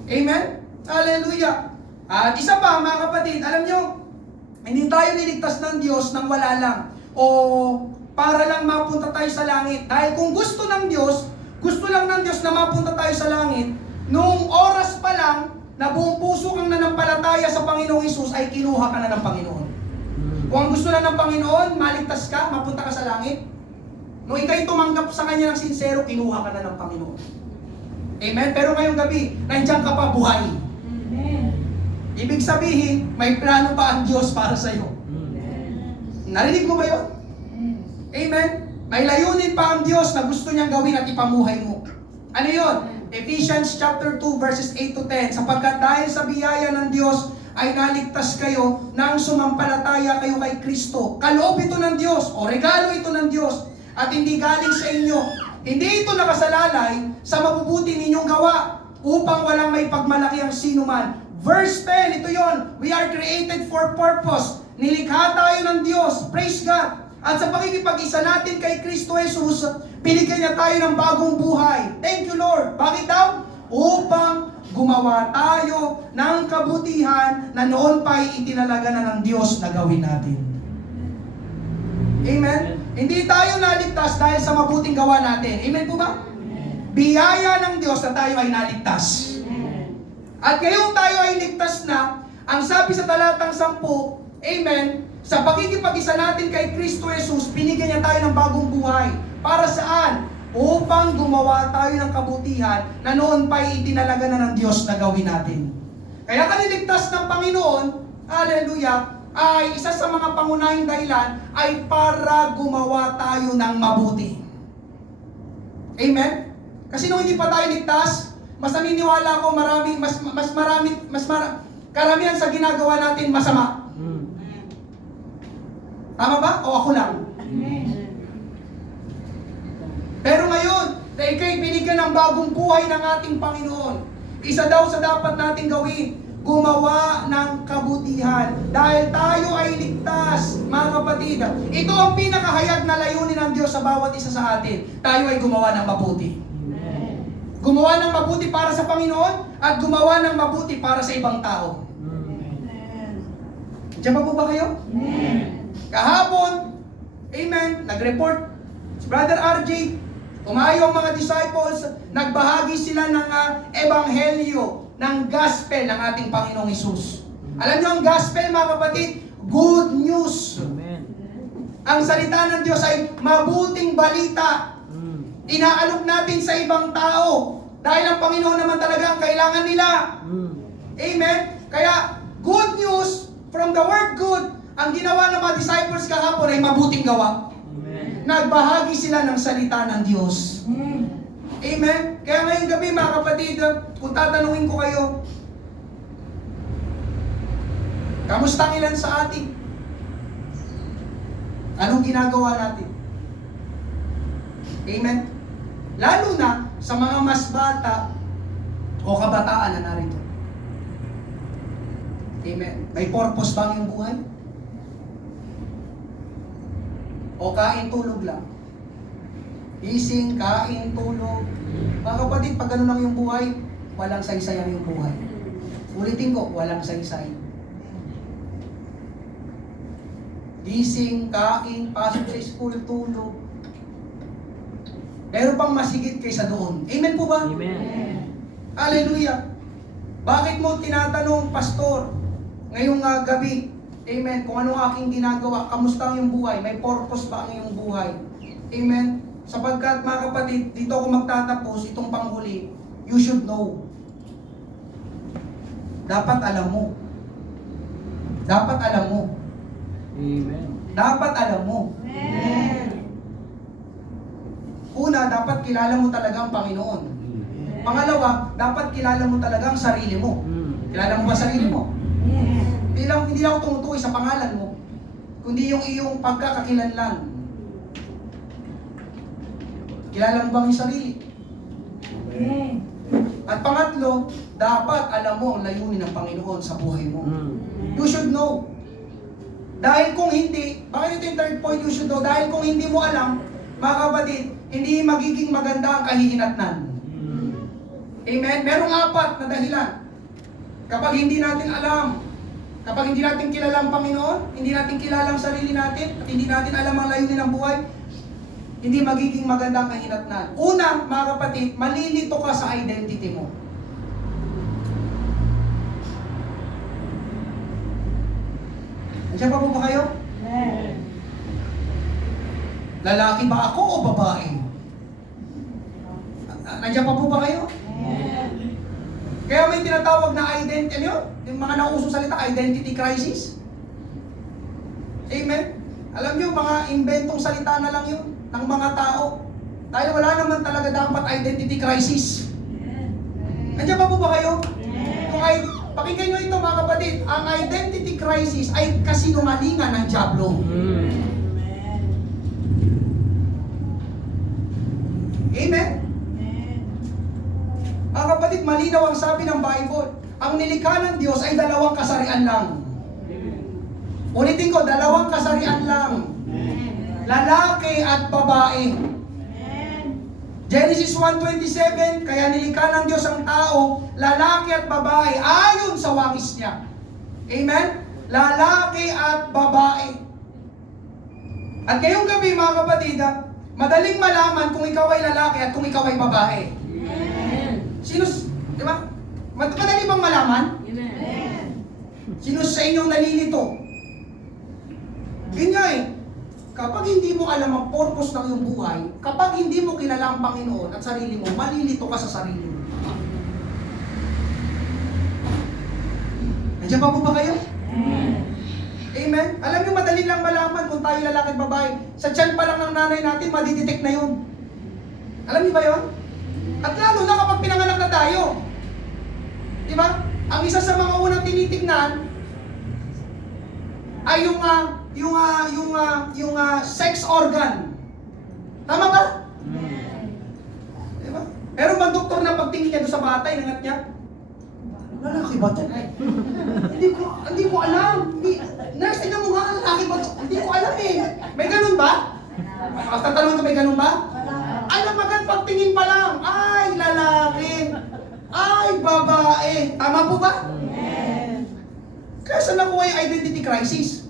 Amen? Hallelujah. At isa pa mga kapatid, alam nyo, hindi tayo niligtas ng Diyos nang wala lang o para lang mapunta tayo sa langit. Dahil kung gusto lang ng Diyos na mapunta tayo sa langit, noong oras pa lang na buong puso kang nanampalataya sa Panginoong Hesus ay kinuha ka na ng Panginoon. Kung ang gusto na ng Panginoon, maligtas ka, mapunta ka sa langit. Nung ikaw'y tumanggap sa Kanya ng sincero, kinuha ka na ng Panginoon. Amen? Pero ngayong gabi, nandiyan ka pa buhay. Amen. Ibig sabihin, may plano pa ang Diyos para sa iyo. Narinig mo ba yun? Amen? May layunin pa ang Diyos na gusto niyang gawin at ipamuhay mo. Ano yun? Ephesians chapter 2 verses 8 to 10. Sapagkat dahil sa biyaya ng Diyos ay naligtas kayo nang sumampalataya kayo kay Kristo. Kaloob ito ng Diyos o regalo ito ng Diyos at hindi galing sa inyo. Hindi ito nakasalalay sa mabubuti ninyong gawa upang walang may pagmalaki ang sinuman. Verse 10, ito yon. We are created for purpose. Nilikha tayo ng Diyos. Praise God. At sa pakikipag-isa natin kay Kristo Jesus, binigyan niya tayo ng bagong buhay. Thank you, Lord. Bakit daw? Upang gumawa tayo ng kabutihan na noon pa'y itinalaga na ng Diyos na gawin natin. Amen? Hindi tayo naligtas dahil sa mabuting gawa natin. Amen po ba? Biyaya ng Diyos na tayo ay naligtas. At ngayong tayo ay ligtas na, ang sabi sa talatang 10, amen, sa pakikipag-isa natin kay Kristo Jesus, binigyan niya tayo ng bagong buhay. Para saan? Upang gumawa tayo ng kabutihan na noon pa'y itinalaga na ng Diyos na gawin natin. Kaya kaniligtas ng Panginoon, hallelujah, ay isa sa mga pangunahing dahilan ay para gumawa tayo ng mabuti. Amen? Kasi nung hindi pa tayo ligtas, mas naniniwala ako karamihan sa ginagawa natin masama. Tama ba? O ako lang? Pero ngayon, na ikaw'y binigyan ng bagong buhay ng ating Panginoon. Isa daw sa dapat nating gawin, gumawa ng kabutihan. Dahil tayo ay ligtas, mga kapatid. Ito ang pinakahayag na layunin ng Diyos sa bawat isa sa atin. Tayo ay gumawa ng mabuti. gumawa ng mabuti para sa Panginoon at gumawa ng mabuti para sa ibang tao. Diyan pa po ba kayo? Kahapon, amen, nag-report si Brother RJ, umayo ang mga disciples, nagbahagi sila ng ebanghelyo, ng gospel ng ating Panginoong Hesus. Alam niyo ang gospel, mga kapatid, good news. Amen. Ang salita ng Diyos ay mabuting balita. Inaalok natin sa ibang tao dahil ang Panginoon naman talaga ang kailangan nila. Amen? Kaya, good news from the word good, ang ginawa ng mga disciples kahapon ay mabuting gawa. Amen. Nagbahagi sila ng salita ng Diyos. Amen? Kaya ngayong gabi, mga kapatid, kung tatanungin ko kayo, kamusta ang ilan sa atin? Anong ginagawa natin? Amen? Lalo na sa mga mas bata o kabataan na narito. Amen? May purpose ba ang iyong buhay? O kain tulog lang? Gising, kain, tulog. Mga kapatid, pag ganun lang yung buhay, walang saysay ang iyong buhay. Ulitin ko, walang saysay. Gising, kain, pasok sa school, tulog. Meron pang masigit kaysa doon. Amen po ba? Amen. Hallelujah. Bakit mo tinatanong, Pastor, ngayong gabi, amen, kung ano aking ginagawa, kamusta ang iyong buhay? May purpose ba ang iyong buhay? Amen. Sapagkat mga kapatid, dito ako magtatapos, itong panghuli, you should know. Dapat alam mo. Dapat alam mo. Amen. Dapat alam mo. Amen. Una, dapat kilala mo talaga ang Panginoon. Pangalawa, dapat kilala mo talaga ang sarili mo. Kilala mo ba sarili mo? Hindi lang ako tumutukoy sa pangalan mo, kundi yung iyong pagkakakilanlan. Kilala mo bang yung sarili? At pangatlo, dapat alam mo ang layunin ng Panginoon sa buhay mo. You should know. Dahil kung hindi, bakit ito yung third point, you should know? Dahil kung hindi mo alam, mga kapatid, hindi magiging maganda ang kahihinatnan. Amen? Merong apat na dahilan. Kapag hindi natin alam, kapag hindi natin kilala ang Panginoon, hindi natin kilala ang sarili natin, at hindi natin alam ang layunin ng buhay, hindi magiging maganda ang kahihinatnan. Una, mga kapatid, malilito ka sa identity mo. Nandiyan pa po ba kayo? Lalaki ba ako o babae? Nandiyan pa po ba kayo? Kaya may tinatawag na identity, ano yun? Yung mga nausong salita, identity crisis. Amen? Alam nyo, mga inventong salita na lang yun ng mga tao. Dahil wala naman talaga dapat identity crisis. Nandiyan pa po ba kayo? Kung pakinggan nyo ito mga kapatid, ang identity crisis ay kasinungalingan ng dyablo. Amen? Mga kapatid, malinaw ang sabi ng Bible. Ang nilikha ng Diyos ay dalawang kasarian lang. Ulitin ko, dalawang kasarian lang. Lalaki at babae. Genesis 1:27, kaya nilikha ng Diyos ang tao, lalaki at babae, ayon sa wangis niya. Amen? Lalaki at babae. At ngayong gabi, mga kapatid, madaling malaman kung ikaw ay lalaki at kung ikaw ay babae. Sino, di ba? Madali bang malaman? Sino sa inyong nalilito? Ganyan kapag hindi mo alam ang purpose ng iyong buhay, kapag hindi mo kilala ang Panginoon at sarili mo, malilito ka sa sarili mo. Nandiyan pa po ba kayo? Amen? Alam niyo, madali lang malaman kung tayo lalaki at babae. Sa tiyan pa lang ng nanay natin, madidetect na yun. Alam niyo ba yun? At lalo na kapag pinanganak na tayo. Di ba? Ang isa sa mga unang tinitignan ay yung sex organ. Tama ba? Di ba? Pero bang doktor na pagtingin niya doon sa bata, inangat niya? Lalaki ba ito? Hindi ko alam. Nurse, tignan mo nga, lalaki ba ito? Hindi ko alam eh. May ganun ba? Tatanong ko, may ganun ba? Alam agad pagtingin pa lang, ay lalaki, ay babae. Tama po ba? Kaya saan nakuha yung identity crisis?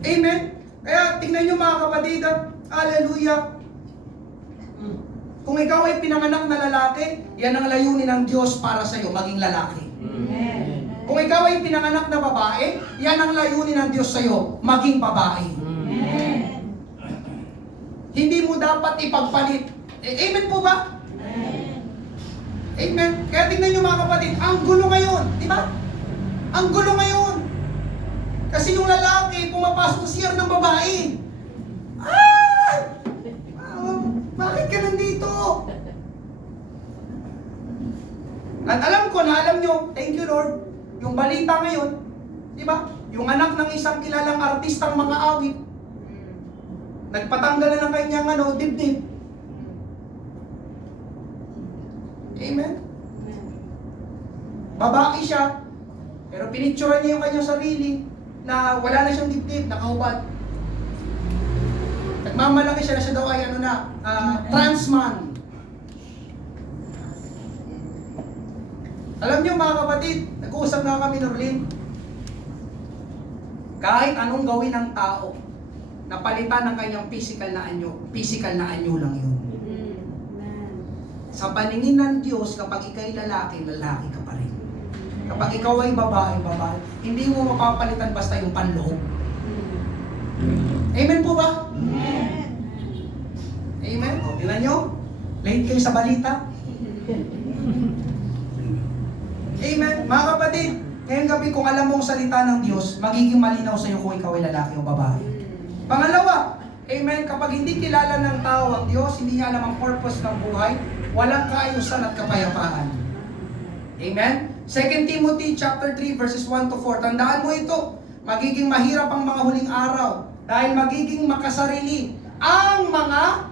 Amen? Kaya tingnan nyo mga kapatid, hallelujah. Kung ikaw ay pinanganak na lalaki, yan ang layunin ng Diyos para sa iyo, maging lalaki. Kung ikaw ay pinanganak na babae, yan ang layunin ng Diyos sa iyo, maging babae. Hindi mo dapat ipagpalit. Amen po ba? Amen. Kaya tingnan nyo mga kapatid, ang gulo ngayon, di ba? Ang gulo ngayon. Kasi yung lalaki, pumapasok sa CR ng babae. Ay! Bakit ka nandito? At alam ko na, alam nyo, thank you Lord, yung balita ngayon, di ba? Yung anak ng isang kilalang artistang mga awit, nagpatanggal na ng kanyang dibdib. Amen? Babae siya, pero pinicturean niya yung kanyang sarili na wala na siyang dibdib, nakahubad. Nagmamalaki siya na siya daw ay trans man. Alam niyo mga kapatid, nag-uusap na kami ni Norlin. Kahit anong gawin ng tao, napalitan ng kanyang physical na anyo lang yun. Sa paningin ng Diyos, kapag ikaw'y lalaki, lalaki ka pa rin. Kapag ikaw ay babae, babae. Hindi mo mapapalitan basta yung panloob. Amen po ba? Amen? O, tingnan nyo. Late kayo sa balita. Amen. Mga kapatid, ngayong gabi kung alam mo ang salita ng Diyos, magiging malinaw sa iyo kung ikaw ay lalaki o babae. Pangalawa, amen, kapag hindi kilala ng tao ang Diyos, hindi niya alam ang purpose ng buhay, walang kaayusan at kapayapaan. Amen? 2 Timothy chapter 3 verses 1 to 4. Tandaan mo ito, magiging mahirap ang mga huling araw dahil magiging makasarili ang mga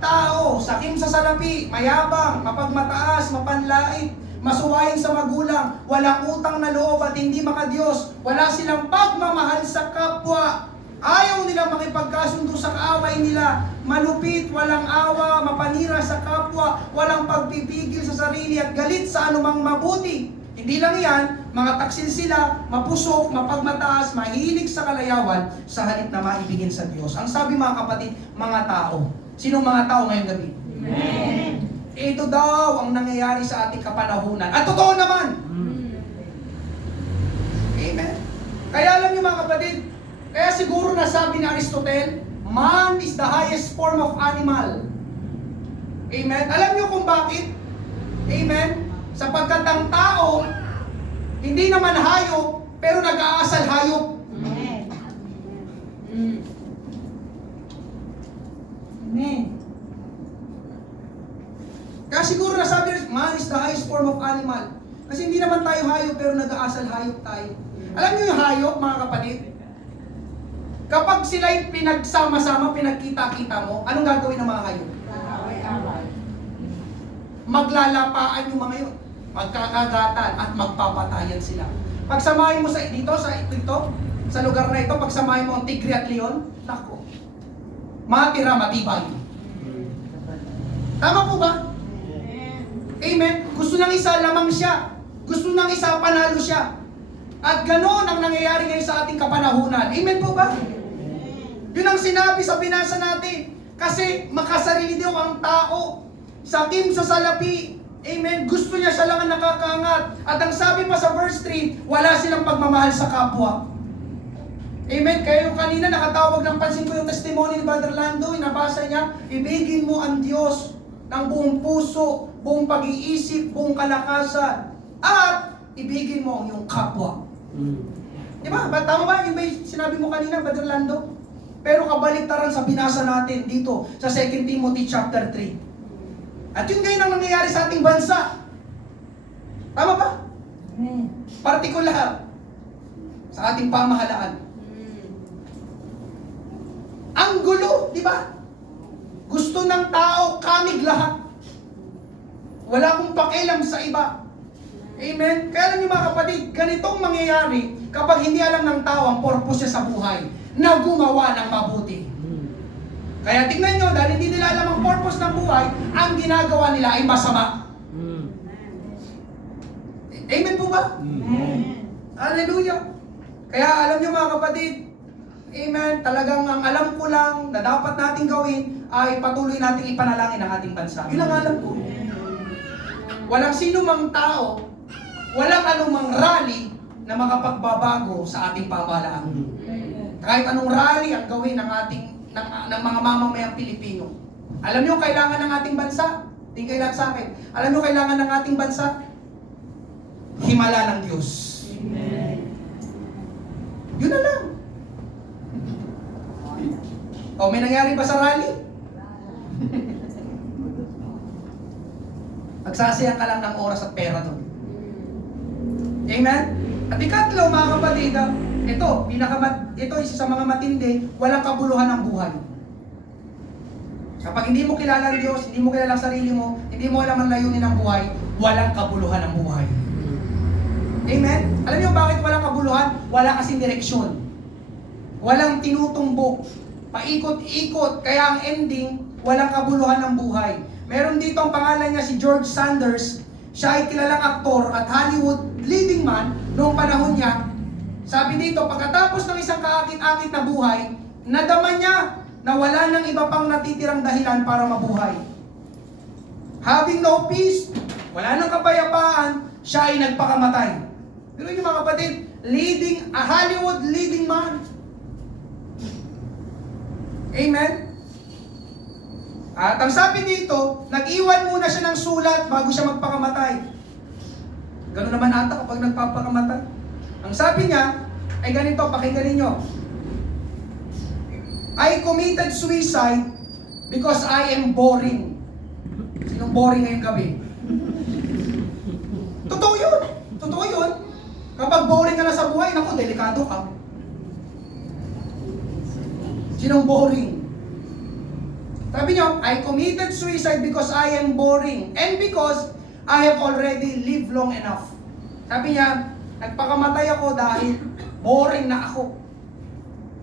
tao, sakim sa salapi, mayabang, mapagmataas, mapanlait, masuwayin sa magulang, walang utang na loob at hindi makadiyos, wala silang pagmamahal sa kapwa, ayaw nila makipagkasundo sa kaaway nila, malupit, walang awa, mapanira sa kapwa, walang pagpipigil sa sarili at galit sa anumang mabuti. Hindi lang yan, mga taksil sila, mapusok, mapagmataas, mahilig sa kalayawan, sa halip na maibigin sa Diyos. Ang sabi mga kapatid, mga tao. Sinong mga tao ngayong gabi? Amen. Ito daw ang nangyayari sa ating kapanahunan. At totoo naman. Amen. Kaya alam niyo mga kapatid, kaya siguro nasabi ni Aristotle, man is the highest form of animal. Amen. Alam niyo kung bakit? Amen. Sapagkat ang tao, hindi naman hayop, pero nag-aasal hayop. Amen. Amen. Kaya siguro nasabi rin, man is the highest form of animal. Kasi hindi naman tayo hayop, pero nag-aasal hayop tayo. Alam niyo yung hayop, mga kapatid? Kapag sila'y pinagsama-sama, pinagkita-kita mo, anong gagawin ng mga hayop? Away-away. Maglalapaan yung mga yun. Magkakagatan at magpapatayan sila. Pagsamahin mo dito, sa lugar na ito, pagsamahin mo ang tigre at leon, nako, matira, matibay. Tama po ba? Amen. Gusto ng isa, lamang siya. Gusto ng isa, panalo siya. At ganoon ang nangyayari ngayon sa ating kapanahunan. Amen po ba? Yun ang sinabi sa binasa natin. Kasi makasarili daw ang tao. Sakim sa salapi. Amen. Gusto niya siya lang ang nakakaangat. At ang sabi pa sa verse 3, wala silang pagmamahal sa kapwa. Amen. Kaya yung kanina nakatawag ng pansin ko yung testimony ni Brother Lando, nabasa niya, ibigin mo ang Diyos ng buong puso, buong pag-iisip, buong kalakasan, at ibigin mo ang iyong kapwa. Di ba? Tama ba? Yung ba yung sinabi mo kanina, Brother Lando? Pero kabaliktaran sa binasa natin dito sa 2 Timothy chapter 3. At yun ngayon ang nangyayari sa ating bansa. Tama ba? Amen. Partikular sa ating pamahalaan. Ang gulo, di ba? Gusto ng tao, kamig lahat. Wala akong pakialam sa iba. Amen? Kaya alam niyo mga kapatid, ganitong mangyayari kapag hindi alam ng tao ang purpose niya sa buhay na gumawa ng mabuti. Kaya tingnan nyo, dahil hindi nila alam ang purpose ng buhay, ang ginagawa nila ay masama. Amen po ba? Amen. Hallelujah! Kaya alam nyo mga kapatid, amen, talagang ang alam ko lang na dapat nating gawin ay patuloy nating ipanalangin ang ating bansa. Yun ang alam ko. Walang sino mang tao, walang anumang rally na makapagbabago sa ating pamahalaan. Kahit anong rally ang gawin ng ng mga mamamayang Pilipino. Alam nyo kailangan ng ating bansa? Tingin lang sa akin. Alam nyo kailangan ng ating bansa? Himala ng Diyos. Yun na lang. O, may nangyari ba sa rally? Magsasayang ka lang ng oras at pera doon. Amen? At ikatlo, mga kapatid, ito isa sa mga matindi, walang kabuluhan ng buhay. Kapag hindi mo kilala ang Diyos, hindi mo kilala ang sarili mo, hindi mo alam ang layunin ng buhay, walang kabuluhan ng buhay. Amen? Alam niyo bakit walang kabuluhan? Wala kasing direksyon. Walang tinutumbok. Paikot-ikot. Kaya ang ending, walang kabuluhan ng buhay. Meron dito ang pangalan niya si George Sanders. Siya ay kilalang aktor at Hollywood leading man noong panahon niya. Sabi dito, pagkatapos ng isang kaakit-akit na buhay, nadama niya na wala nang iba pang natitirang dahilan para mabuhay. Having no peace, wala nang kapayapaan, siya ay nagpakamatay. Pero yun mga kapatid, a Hollywood leading man. Amen? At ang sabi dito, nag-iwan muna siya ng sulat bago siya magpakamatay. Ganun naman ata kapag nagpapakamatay. Ang sabi niya, ay ganito, pakinggan niyo. I committed suicide because I am boring. Sinong boring ngayong gabi? Totoo yun. Totoo yun. Kapag boring ka na sa buhay, naku, delikado ka. Sinong boring? Sabi niyo, I committed suicide because I am boring and because I have already lived long enough. Sabi niya, nagpakamatay ako dahil boring na ako.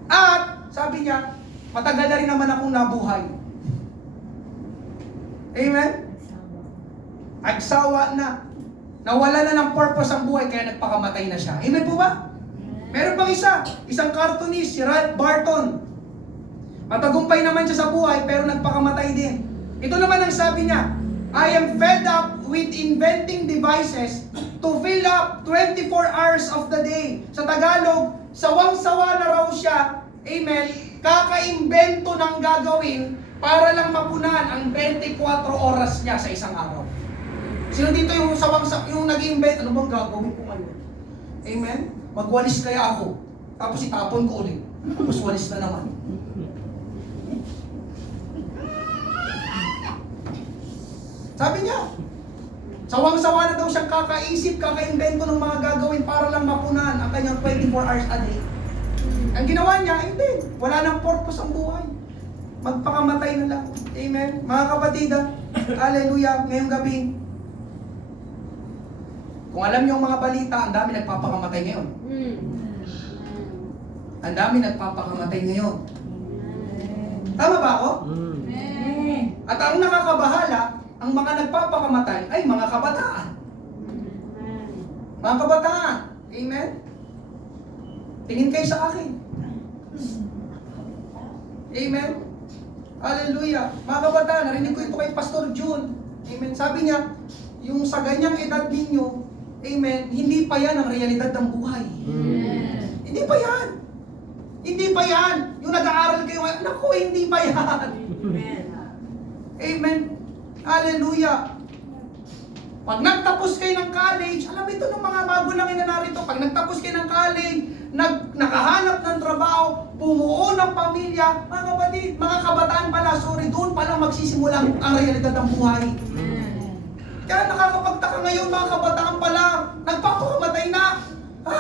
At, sabi niya, matagal na rin naman akong nabuhay. Amen? Agsawa na. Nawala na ng purpose ang buhay kaya nagpakamatay na siya. Amen po ba? Meron pang isang cartoonist, si Ralph Barton. Matagumpay naman siya sa buhay pero nagpakamatay din. Ito naman ang sabi niya, I am fed up with inventing devices to fill up 24 hours of the day. Sa Tagalog, sawang-sawa na raw siya, amen, kakaimbento ng gagawin para lang mapunan ang 24 oras niya sa isang araw. Sino dito yung yung nag-invent? Ano bang gagawin ko ngayon? Amen? Magwalis kaya ako. Tapos itapon ko ulit. Tapos walis na naman. Sabi niya, sawang-sawa na daw siyang kakaisip, kakaimbento ng mga gagawin para lang mapunan ang kanyang 24 hours a day. Ang ginawa niya, hindi. Wala nang purpose ang buhay. Magpakamatay na lang. Amen? Mga kapatid, hallelujah, ngayong gabi, kung alam niyo ang mga balita, ang dami nagpapakamatay ngayon. Ang dami nagpapakamatay ngayon. Tama ba ako? At ang nakakabahala, ang mga nagpapakamatay ay mga kabataan. Mga kabataan. Amen? Tingin kayo sa akin. Amen? Hallelujah. Mga kabataan, narinig ko ito kay Pastor June. Amen? Sabi niya, yung sa ganyang edad ninyo, amen, hindi pa yan ang realidad ng buhay. Hindi pa yan. Hindi pa yan. Yung nag-aaral kayo ngayon, naku, hindi pa yan. Amen. Hallelujah. Pag nagtapos kayo ng college, alam ito ng mga bago lang na narito, pag nagtapos kayo ng college, nakahanap ng trabaho, bumuo ng pamilya, mga kapatid, mga kabataan pala, sorry, doon palang magsisimula ang realidad ng buhay. Kaya nakakapagtaka ngayon mga kabataan pala, nagpapakamatay na. Ha?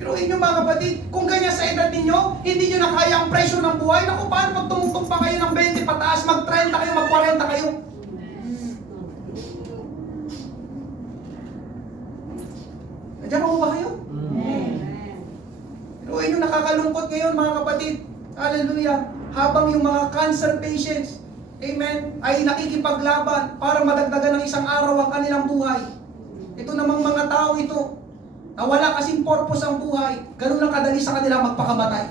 Pero inyo mga kapatid, kung ganyan sa edad ninyo, hindi nyo na kaya ang pressure ng buhay, naku, paano pag tumutong pa kayo ng 20 pataas, mag-30 kayo, mag-40 kayo? Nandiyan ako ba kayo? Pero inyo nakakalungkot ngayon mga kapatid, Hallelujah. Habang yung mga cancer patients, amen, ay nakikipaglaban para madagdagan ng isang araw ang kanilang buhay. Ito namang mga tao ito, na wala kasing purpose ang buhay, ganun lang kadali sa kanila magpakamatay.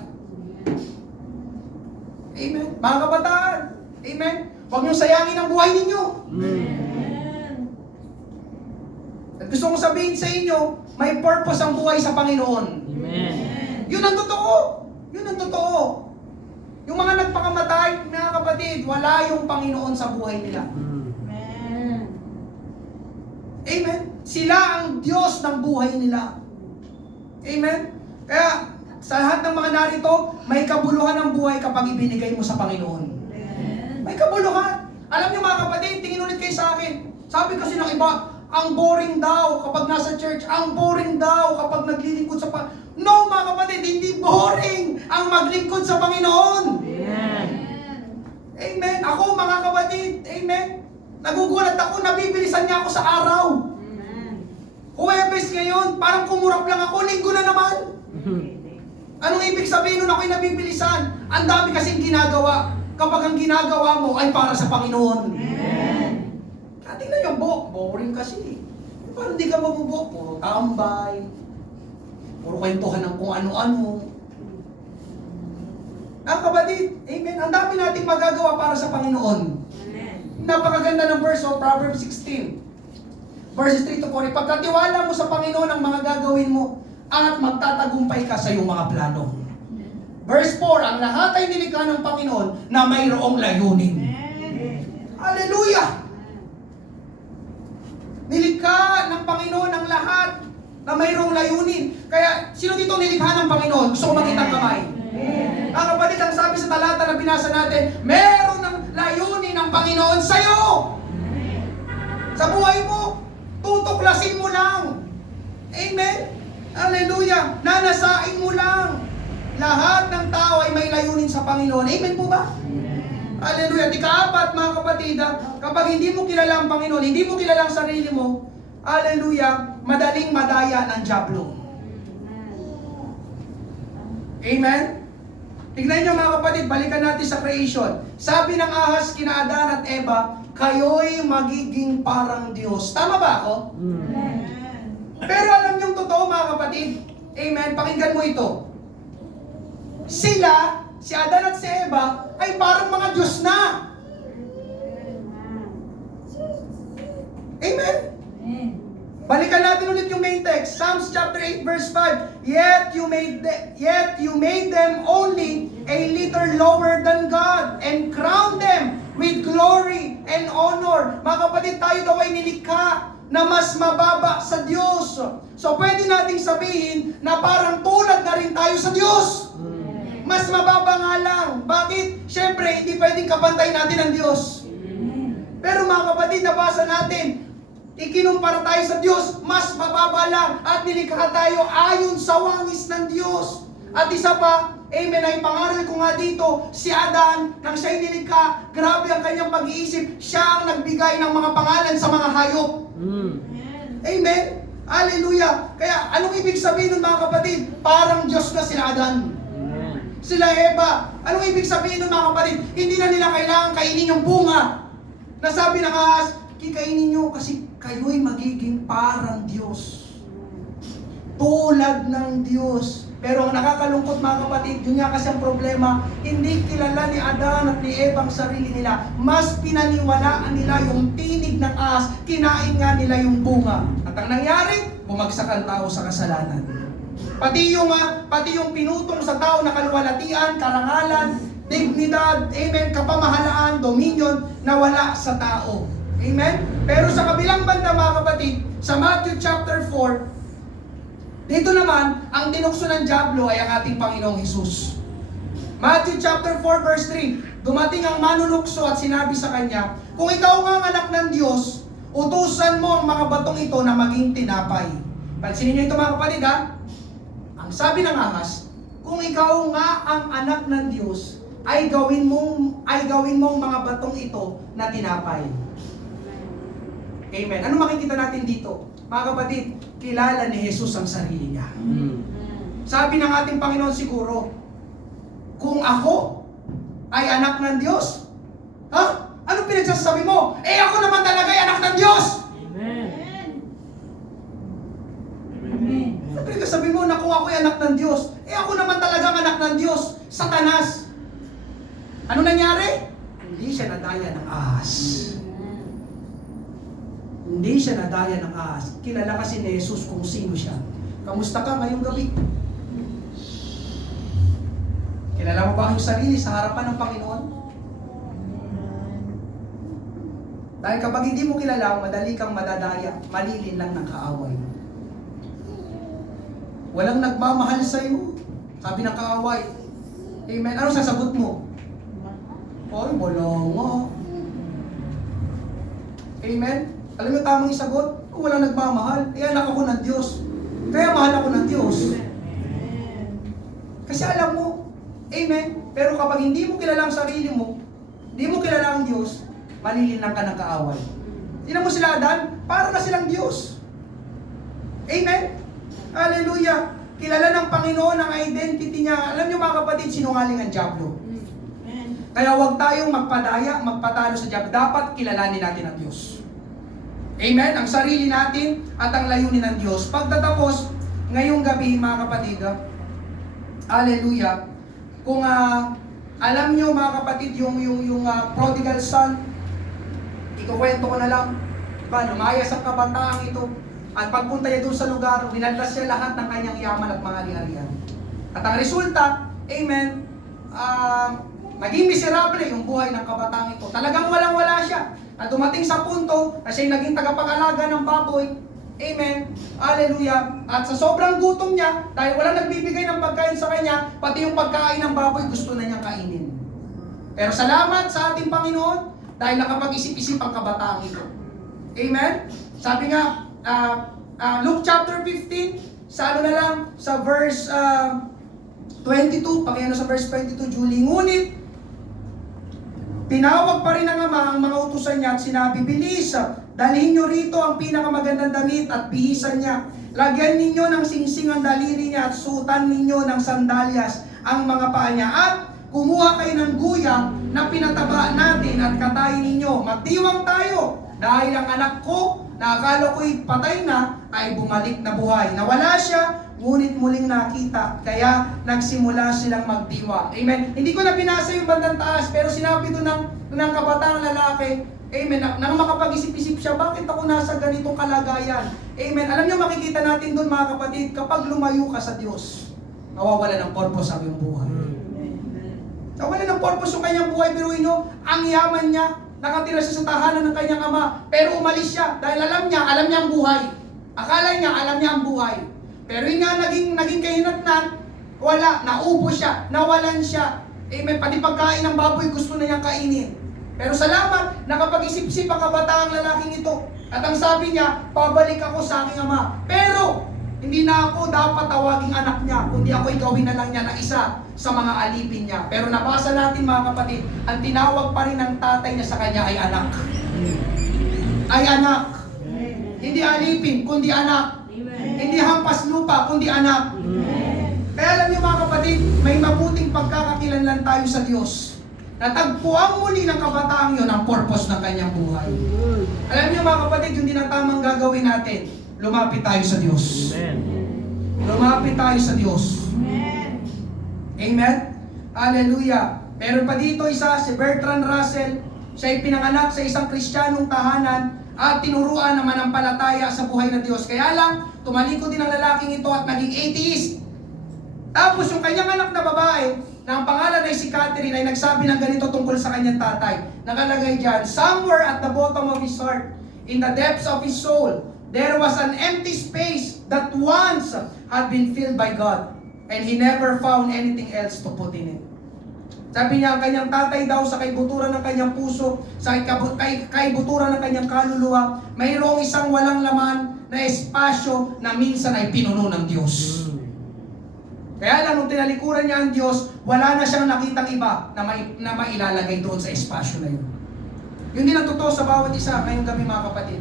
Amen. Mga kabataan, amen. Huwag niyong sayangin ang buhay ninyo. At gusto kong sabihin sa inyo, may purpose ang buhay sa Panginoon. Amen. Yun ang totoo. Yun ang totoo. Yung mga nagpakamatay, mga kapatid, wala yung Panginoon sa buhay nila. Amen. Sila ang Diyos ng buhay nila. Amen. Kaya, sa lahat ng mga narito, may kabuluhan ng buhay kapag ibinigay mo sa Panginoon. May kabuluhan. Alam niyo mga kapatid, tingin ulit kayo sa akin. Sabi kasi ng iba, ang boring daw kapag nasa church, ang boring daw kapag naglilingkod sa No mga kapatid, hindi boring ang maglingkod sa Panginoon. Amen. Amen. Ako mga kapatid, amen. Nagugulat ako, nabibilisan niya ako sa araw. Huwebes ngayon, parang kumurap lang ako, linggo na naman. Anong ibig sabihin nun ako'y nabibilisan? Ang dami kasing ginagawa. Kapag ang ginagawa mo ay para sa Panginoon. Tingnan niyo, boring kasi. Parang di ka mabubo. Puro tambay. Puro kwentuhan ng kung ano-ano. Ang kapatid, amen, ang dami nating magagawa para sa Panginoon. Napakaganda ng verse of Proverbs 16. Verses 3 to 4. Pagkatiwala mo sa Panginoon ang mga gagawin mo at magtatagumpay ka sa iyong mga plano. Verse 4, ang lahat ay nilikha ng Panginoon na mayroong layunin. Hallelujah! Nilikha ng Panginoon ang lahat na mayroong layunin. Kaya, sino dito nilikha ng Panginoon? Gusto ko makita ang kamay. Ang kapatid, ang sabi sa talata na binasa natin, meron ng layunin ng Panginoon sa'yo. Sa buhay mo, tutuklasin mo lang. Amen? Hallelujah! Nanasain mo lang. Lahat ng tao ay may layunin sa Panginoon. Amen po ba? Hallelujah. Ika-apat, mga kapatid, kapag hindi mo kilala ang Panginoon, hindi mo kilala ang sarili mo, hallelujah, madaling madaya ng dyablo. Amen? Tignan nyo mga kapatid, balikan natin sa creation. Sabi ng ahas kina Adan at Eva, kayo'y magiging parang Diyos. Tama ba ako? Pero alam nyo totoo mga kapatid, amen, pakinggan mo ito. Sila, si Adan at si Eva, ay parang mga Diyos na. Amen? Balikan natin ulit yung main text. Psalms chapter 8 verse 5. Yet you made them only a little lower than God and crowned them with glory and honor. Mga kapatid, tayo daw ay nilikha na mas mababa sa Diyos. So pwede nating sabihin na parang tulad na rin tayo sa Diyos. Mas mababa nga lang. Bakit? Siyempre, hindi pwedeng kapantay natin ang Diyos. Pero mga kapatid, nabasa natin, ikinumpara tayo sa Diyos, mas mababa lang at nilikha tayo ayon sa wangis ng Diyos. At isa pa, amen, ay pangaral ko nga dito, si Adan, nang siya'y nilikha, grabe ang kanyang pag-iisip, siya ang nagbigay ng mga pangalan sa mga hayop. Amen? Hallelujah! Kaya, anong ibig sabihin nun mga kapatid? Parang Diyos na sila Adan. Sila Eva. Anong ibig sabihin nun mga kapatid? Hindi na nila kailangan kainin yung bunga. Nasabi ng ahas, kikainin nyo kasi kayo'y magiging parang Diyos. Tulad ng Diyos. Pero ang nakakalungkot mga kapatid, yun nga kasi ang problema, hindi kilala ni Adan at ni Eva ang sarili nila. Mas pinaniwalaan nila yung tinig ng ahas, kinain nga nila yung bunga. At ang nangyari, bumagsak ang tao sa kasalanan. Pati yung pinutong sa tao na kaluwalhatian, karangalan, dignidad, amen, kapamahalaan, dominion, nawala sa tao. Amen? Pero sa kabilang banda mga kapatid, sa Matthew chapter 4, dito naman, ang dinukso ng dyablo ay ang ating Panginoong Hesus. Matthew chapter 4 verse 3, dumating ang manunukso at sinabi sa kanya, kung ikaw nga ang anak ng Diyos, utusan mo ang mga batong ito na maging tinapay. Pansinin niyo ito mga kapatid ha? Ang sabi ng ahas, kung ikaw nga ang anak ng Diyos, ay gawin mong mga batong ito na tinapay. Amen. Ano makikita natin dito? Mga kapatid, kilala ni Jesus ang sarili niya. Sabi ng ating Panginoon siguro, kung ako ay anak ng Diyos? Ha? Ano pinagsasabi mo? Ako naman talaga ay anak ng Diyos! Amen. Amen. Ano pinagsasabi mo na kung ako ay anak ng Diyos? Ako naman talagang anak ng Diyos. Satanas. Ano nangyari? Hindi siya nadaya ng ahas. Hindi siya nadaya ng ahas. Kilala kasi ni Jesus kung sino siya. Kamusta ka ngayong gabi? Kilala mo ba ang iyong sarili sa harapan ng Panginoon? Dahil kapag hindi mo kilala, madali kang madadaya, malilin lang ng kaaway. Walang nagmamahal sa iyo. Sabi ng kaaway. Amen. Ano sasagot mo? Ay, wala nga. Amen? Alam mo tamang isagot? Walang nagmamahal. Anak ako ng Diyos. Kaya mahal ako ng Diyos. Kasi alam mo, amen? Pero kapag hindi mo kilala ang sarili mo, hindi mo kilala ang Diyos, malilinlang ka ng kaaway. Tingnan mo sila, Adan, para na silang Diyos. Amen? Hallelujah! Kilala ng Panginoon ang identity niya. Alam niyo mga kapatid, sinungaling ang dyablo. Kaya huwag tayong magpadaya, magpatalo sa dyablo. Dapat kilalanin natin ang Diyos. Amen? Ang sarili natin at ang layunin ng Diyos. Pagtatapos, ngayong gabi mga kapatid, hallelujah, kung alam niyo mga kapatid, yung prodigal son, ikukwento ko na lang, diba, lumayas ang kabataang ito, at pagpunta niya doon sa lugar, binadlas niya lahat ng kanyang yaman at mga ari-arian. At ang resulta, amen, naging miserable yung buhay ng kabataang ito. Talagang walang-wala siya. At dumating sa punto na siya'y naging tagapag-alaga ng baboy. Amen. Hallelujah. At sa sobrang gutom niya, dahil walang nagbibigay ng pagkain sa kanya, pati yung pagkain ng baboy gusto na niyang kainin. Pero salamat sa ating Panginoon dahil nakapag-isip-isip ang kabataang ito. Amen. Sabi nga, Luke chapter 15, sa ano na lang, sa verse 22, pakiano sa verse 22, Julie, ngunit, tinawag pa rin ng Ama ang mga utusan niya at sinabi, bilis, dalhin niyo rito ang pinakamagandang damit at bihisan niya. Lagyan ninyo ng singsing ang daliri niya at suotan ninyo ng sandalyas ang mga paa niya. At kumuha kayo ng guyang na pinataba natin at katayin ninyo. Magdiwang tayo dahil ang anak ko na akala ko'y patay na ay bumalik na buhay. Nawala siya, ngunit muling nakita, kaya nagsimula silang magdiwa. Amen. Hindi ko na binasa yung bandang taas, pero sinabi doon ng kabataang lalaki, amen, nang makapag-isip-isip siya, bakit ako nasa ganitong kalagayan? Amen. Alam niyo, makikita natin doon mga kapatid, kapag lumayo ka sa Diyos, nawawala ng purpose ang iyong buhay. Nawawala ng purpose yung kanyang buhay, biruin niyo, ang yaman niya, nakatira siya sa tahanan ng kanyang ama, pero umalis siya, dahil alam niya ang buhay. Akala niya, alam niya ang buhay. Pero yun nga, naging kahinatnan, wala, naubo siya, nawalan siya. Amen, pati pagkain ng baboy gusto na niyang kainin. Pero salamat, nakapag-isip-isip ang kabataang lalaking ito. At ang sabi niya, pabalik ako sa aking ama. Pero, hindi na ako dapat tawaging anak niya, kundi ako gawin na lang niya na isa sa mga alipin niya. Pero nabasa natin mga kapatid, ang tinawag pa rin ng tatay niya sa kanya ay anak. Ay anak. Hindi alipin, kundi anak. Hindi hampas lupa, kundi anak. Kaya alam niyo mga kapatid, may mabuting pagkakakilanlan tayo sa Diyos. Natagpuan muli ng kabataang yun ang purpose ng kanyang buhay. Alam niyo mga kapatid, yung din ang tamang gagawin natin. Lumapit tayo sa Diyos. Amen. Lumapit tayo sa Diyos. Amen. Amen? Hallelujah. Meron pa dito isa, si Bertrand Russell. Siya ay pinanganak sa isang Kristiyanong tahanan at tinuruan na manampalataya sa buhay ng Diyos. Kaya lang, tumalikod din ang lalaking ito at naging atheist. Tapos yung kanyang anak na babae, na ang pangalan ay si Catherine, ay nagsabi ng ganito tungkol sa kanyang tatay. Nakalagay dyan, somewhere at the bottom of his heart, in the depths of his soul, there was an empty space that once had been filled by God, and he never found anything else to put in it. Sabi niya, ang kanyang tatay daw sa kaibuturan ng kanyang puso, sa kaibuturan ng kanyang kaluluwa, mayroong isang walang laman na espasyo na minsan ay pinuno ng Diyos. Kaya lang, nung tinalikuran niya ang Diyos, wala na siyang nakitang iba na mailalagay doon sa espasyo na yun. Yun din ang totoo sa bawat isa ngayong gabi mga kapatid.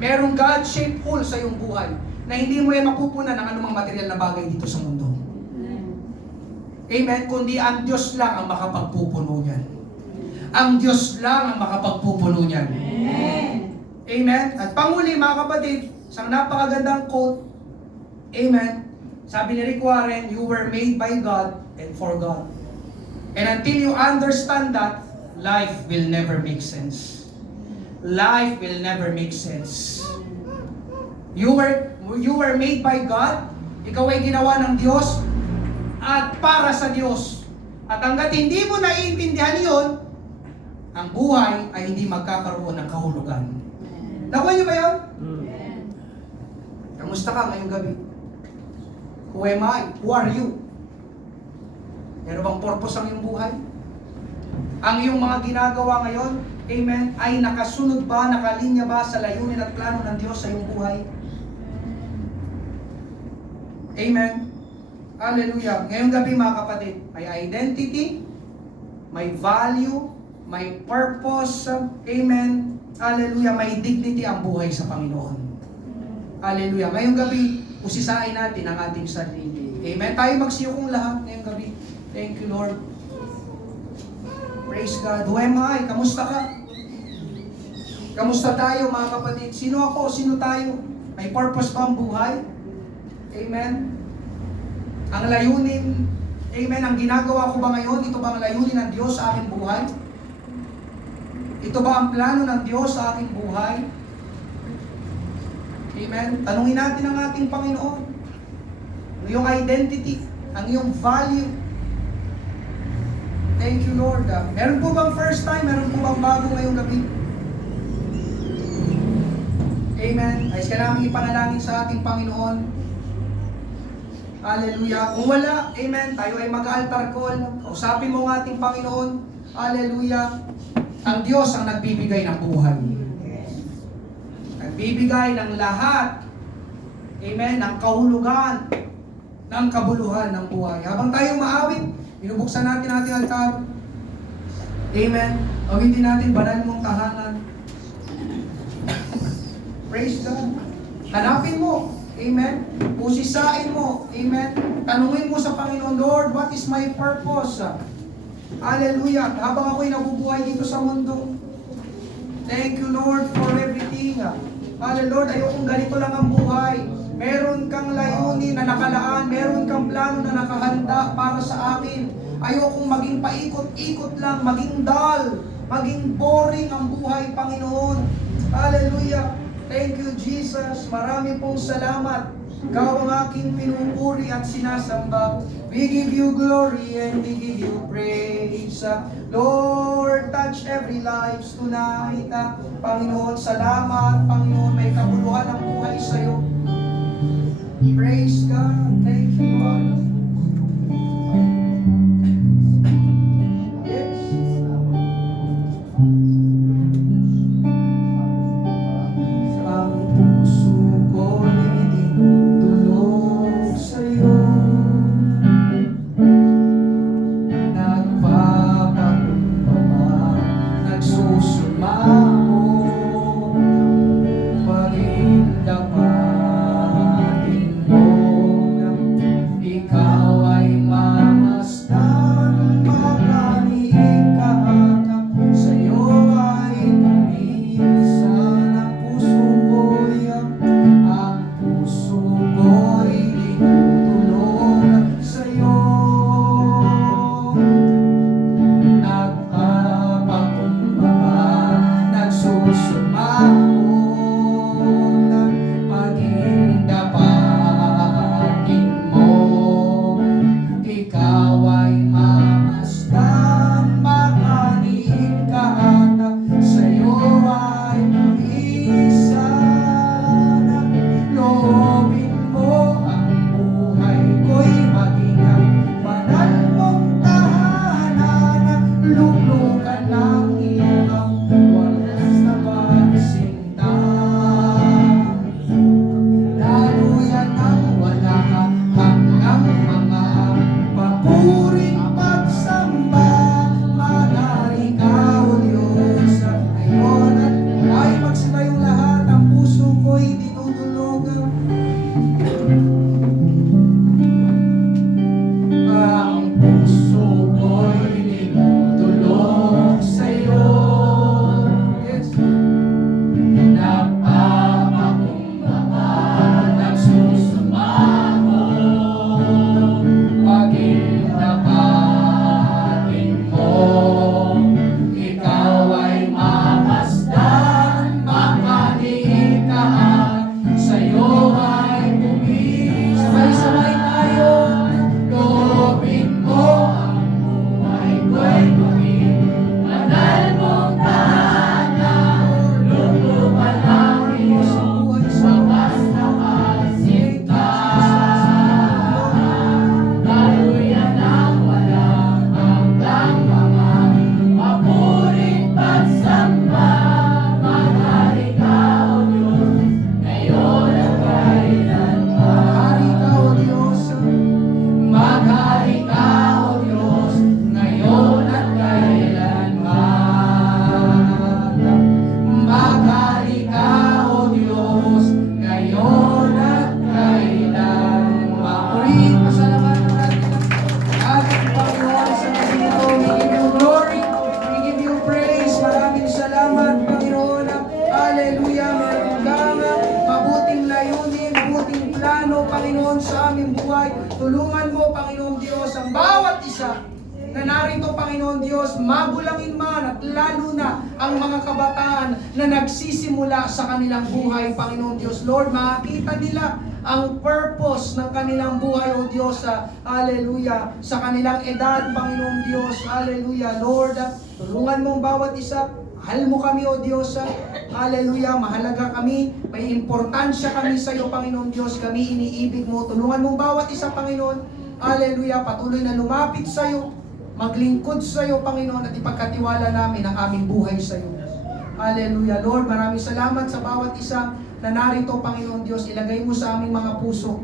Merong God-shaped hole sa iyong buhay na hindi mo yan mapupunan ng anumang material na bagay dito sa mundo. Amen? Kundi ang Diyos lang ang makapagpupuno niyan. Ang Diyos lang ang makapagpupuno niyan. Amen? At panguli mga kapatid, isang napakagandang quote. Amen? Sabi ni Rick Warren, you were made by God and for God. And until you understand that, life will never make sense. Life will never make sense. You were made by God. Ikaw ay ginawa ng Diyos at para sa Diyos. At hanggat hindi mo naiintindihan yon, ang buhay ay hindi magkakaroon ng kahulugan. Nakuha niyo ba yun? Kamusta ka ngayong gabi? Who am I? Who are you? Meron bang purpose ang iyong buhay? Ang iyong mga ginagawa ngayon, amen, ay nakasunod ba, nakalinya ba sa layunin at plano ng Diyos sa iyong buhay? Amen. Hallelujah. Ngayong gabi mga kapatid, may identity, may value, may purpose, amen. Hallelujah. May dignity ang buhay sa Panginoon. Hallelujah. Ngayong gabi, usisain natin ang ating sarili. Amen. Tayo magsiyukong lahat ngayong gabi. Thank you, Lord. Praise God. Who am I? Kamusta ka? Kamusta tayo mga kapatid? Sino ako? Sino tayo? May purpose ba ang buhay? Amen. Ang layunin, amen, ang ginagawa ko ba ngayon, ito ba ang layunin ng Diyos sa aking buhay? Ito ba ang plano ng Diyos sa aking buhay? Amen. Tanungin natin ang ating Panginoon. Ang iyong identity, ang iyong value. Thank you, Lord. Meron po bang first time? Meron po bang bago ngayong gabi? Amen. Ayos ka namin ipanalangin sa ating Panginoon. Hallelujah. Kung wala, amen, tayo ay mag-altar call. Kausapin mo ang ating Panginoon. Hallelujah. Ang Diyos ang nagbibigay ng buhay. Nagbibigay ng lahat. Amen. Ng kahulugan, ng kabuluhan ng buhay. Habang tayo maawit, binubuksan natin ating altar. Amen. Awitin natin, banal mong tahanan. Praise God. Hanapin mo. Amen. Pusisain mo. Amen. Tanungin mo sa Panginoon, Lord, what is my purpose? Hallelujah. Habang ako'y nabubuhay dito sa mundo. Thank you, Lord, for everything. Hallelujah, Lord, ayokong ganito lang ang buhay. Meron kang layunin na nakalaan. Meron kang plano na nakahanda para sa amin. Ayokong maging paikot-ikot lang, maging dull, maging boring ang buhay, Panginoon. Hallelujah. Thank you, Jesus. Marami pong salamat. Ikaw ang aking pinupuri at sinasamba. We give you glory and we give you praise. Lord, touch every lives tonight. Panginoon, salamat. Panginoon, may kabuluhan ang buhay sa iyo. Praise God. Thank you, Lord. Yes. Ang puso ko'y tulog sa'yo. Nagpapakumbaba, nagsusumamo, pag-ibig plano, Panginoon, sa aming buhay. Tulungan mo, Panginoon Diyos, ang bawat isa na narito, Panginoon Diyos, magulangin man at lalo na ang mga kabataan na nagsisimula sa kanilang buhay, Panginoon Diyos. Lord, makita nila ang purpose ng kanilang buhay, O Diyos, hallelujah, sa kanilang edad, Panginoon Diyos, hallelujah. Lord, tulungan mo ang bawat isa. Mahal mo kami, O Diyos, hallelujah, mahalaga kami, may importansya kami sa iyo, Panginoon Diyos, kami iniibig mo. Tulungan mo ang bawat isa, Panginoon, hallelujah, patuloy na lumapit sa iyo, maglingkod sa iyo, Panginoon, at ipagkatiwala namin ang aming buhay sa iyo. Hallelujah. Lord, maraming salamat sa bawat isa na narito, Panginoon Diyos. Ilagay mo sa aming mga puso,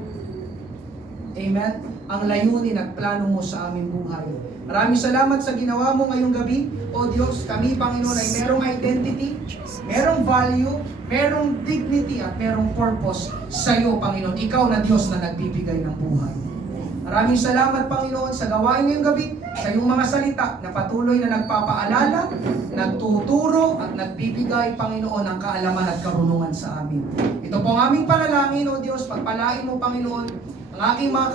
amen, ang layunin at plano mo sa aming buhay. Maraming salamat sa ginawa mo ngayong gabi. O Diyos, kami, Panginoon, ay merong identity, merong value, merong dignity, at merong purpose sa iyo, Panginoon. Ikaw na Diyos na nagbibigay ng buhay. Maraming salamat, Panginoon, sa gawain ngayong gabi, sa iyong mga salita na patuloy na nagpapaalala, nagtuturo, at nagbibigay, Panginoon, ng kaalaman at karunungan sa amin. Ito po ang aming panalangin, O Diyos, pagpalain mo, Panginoon, ang aking mga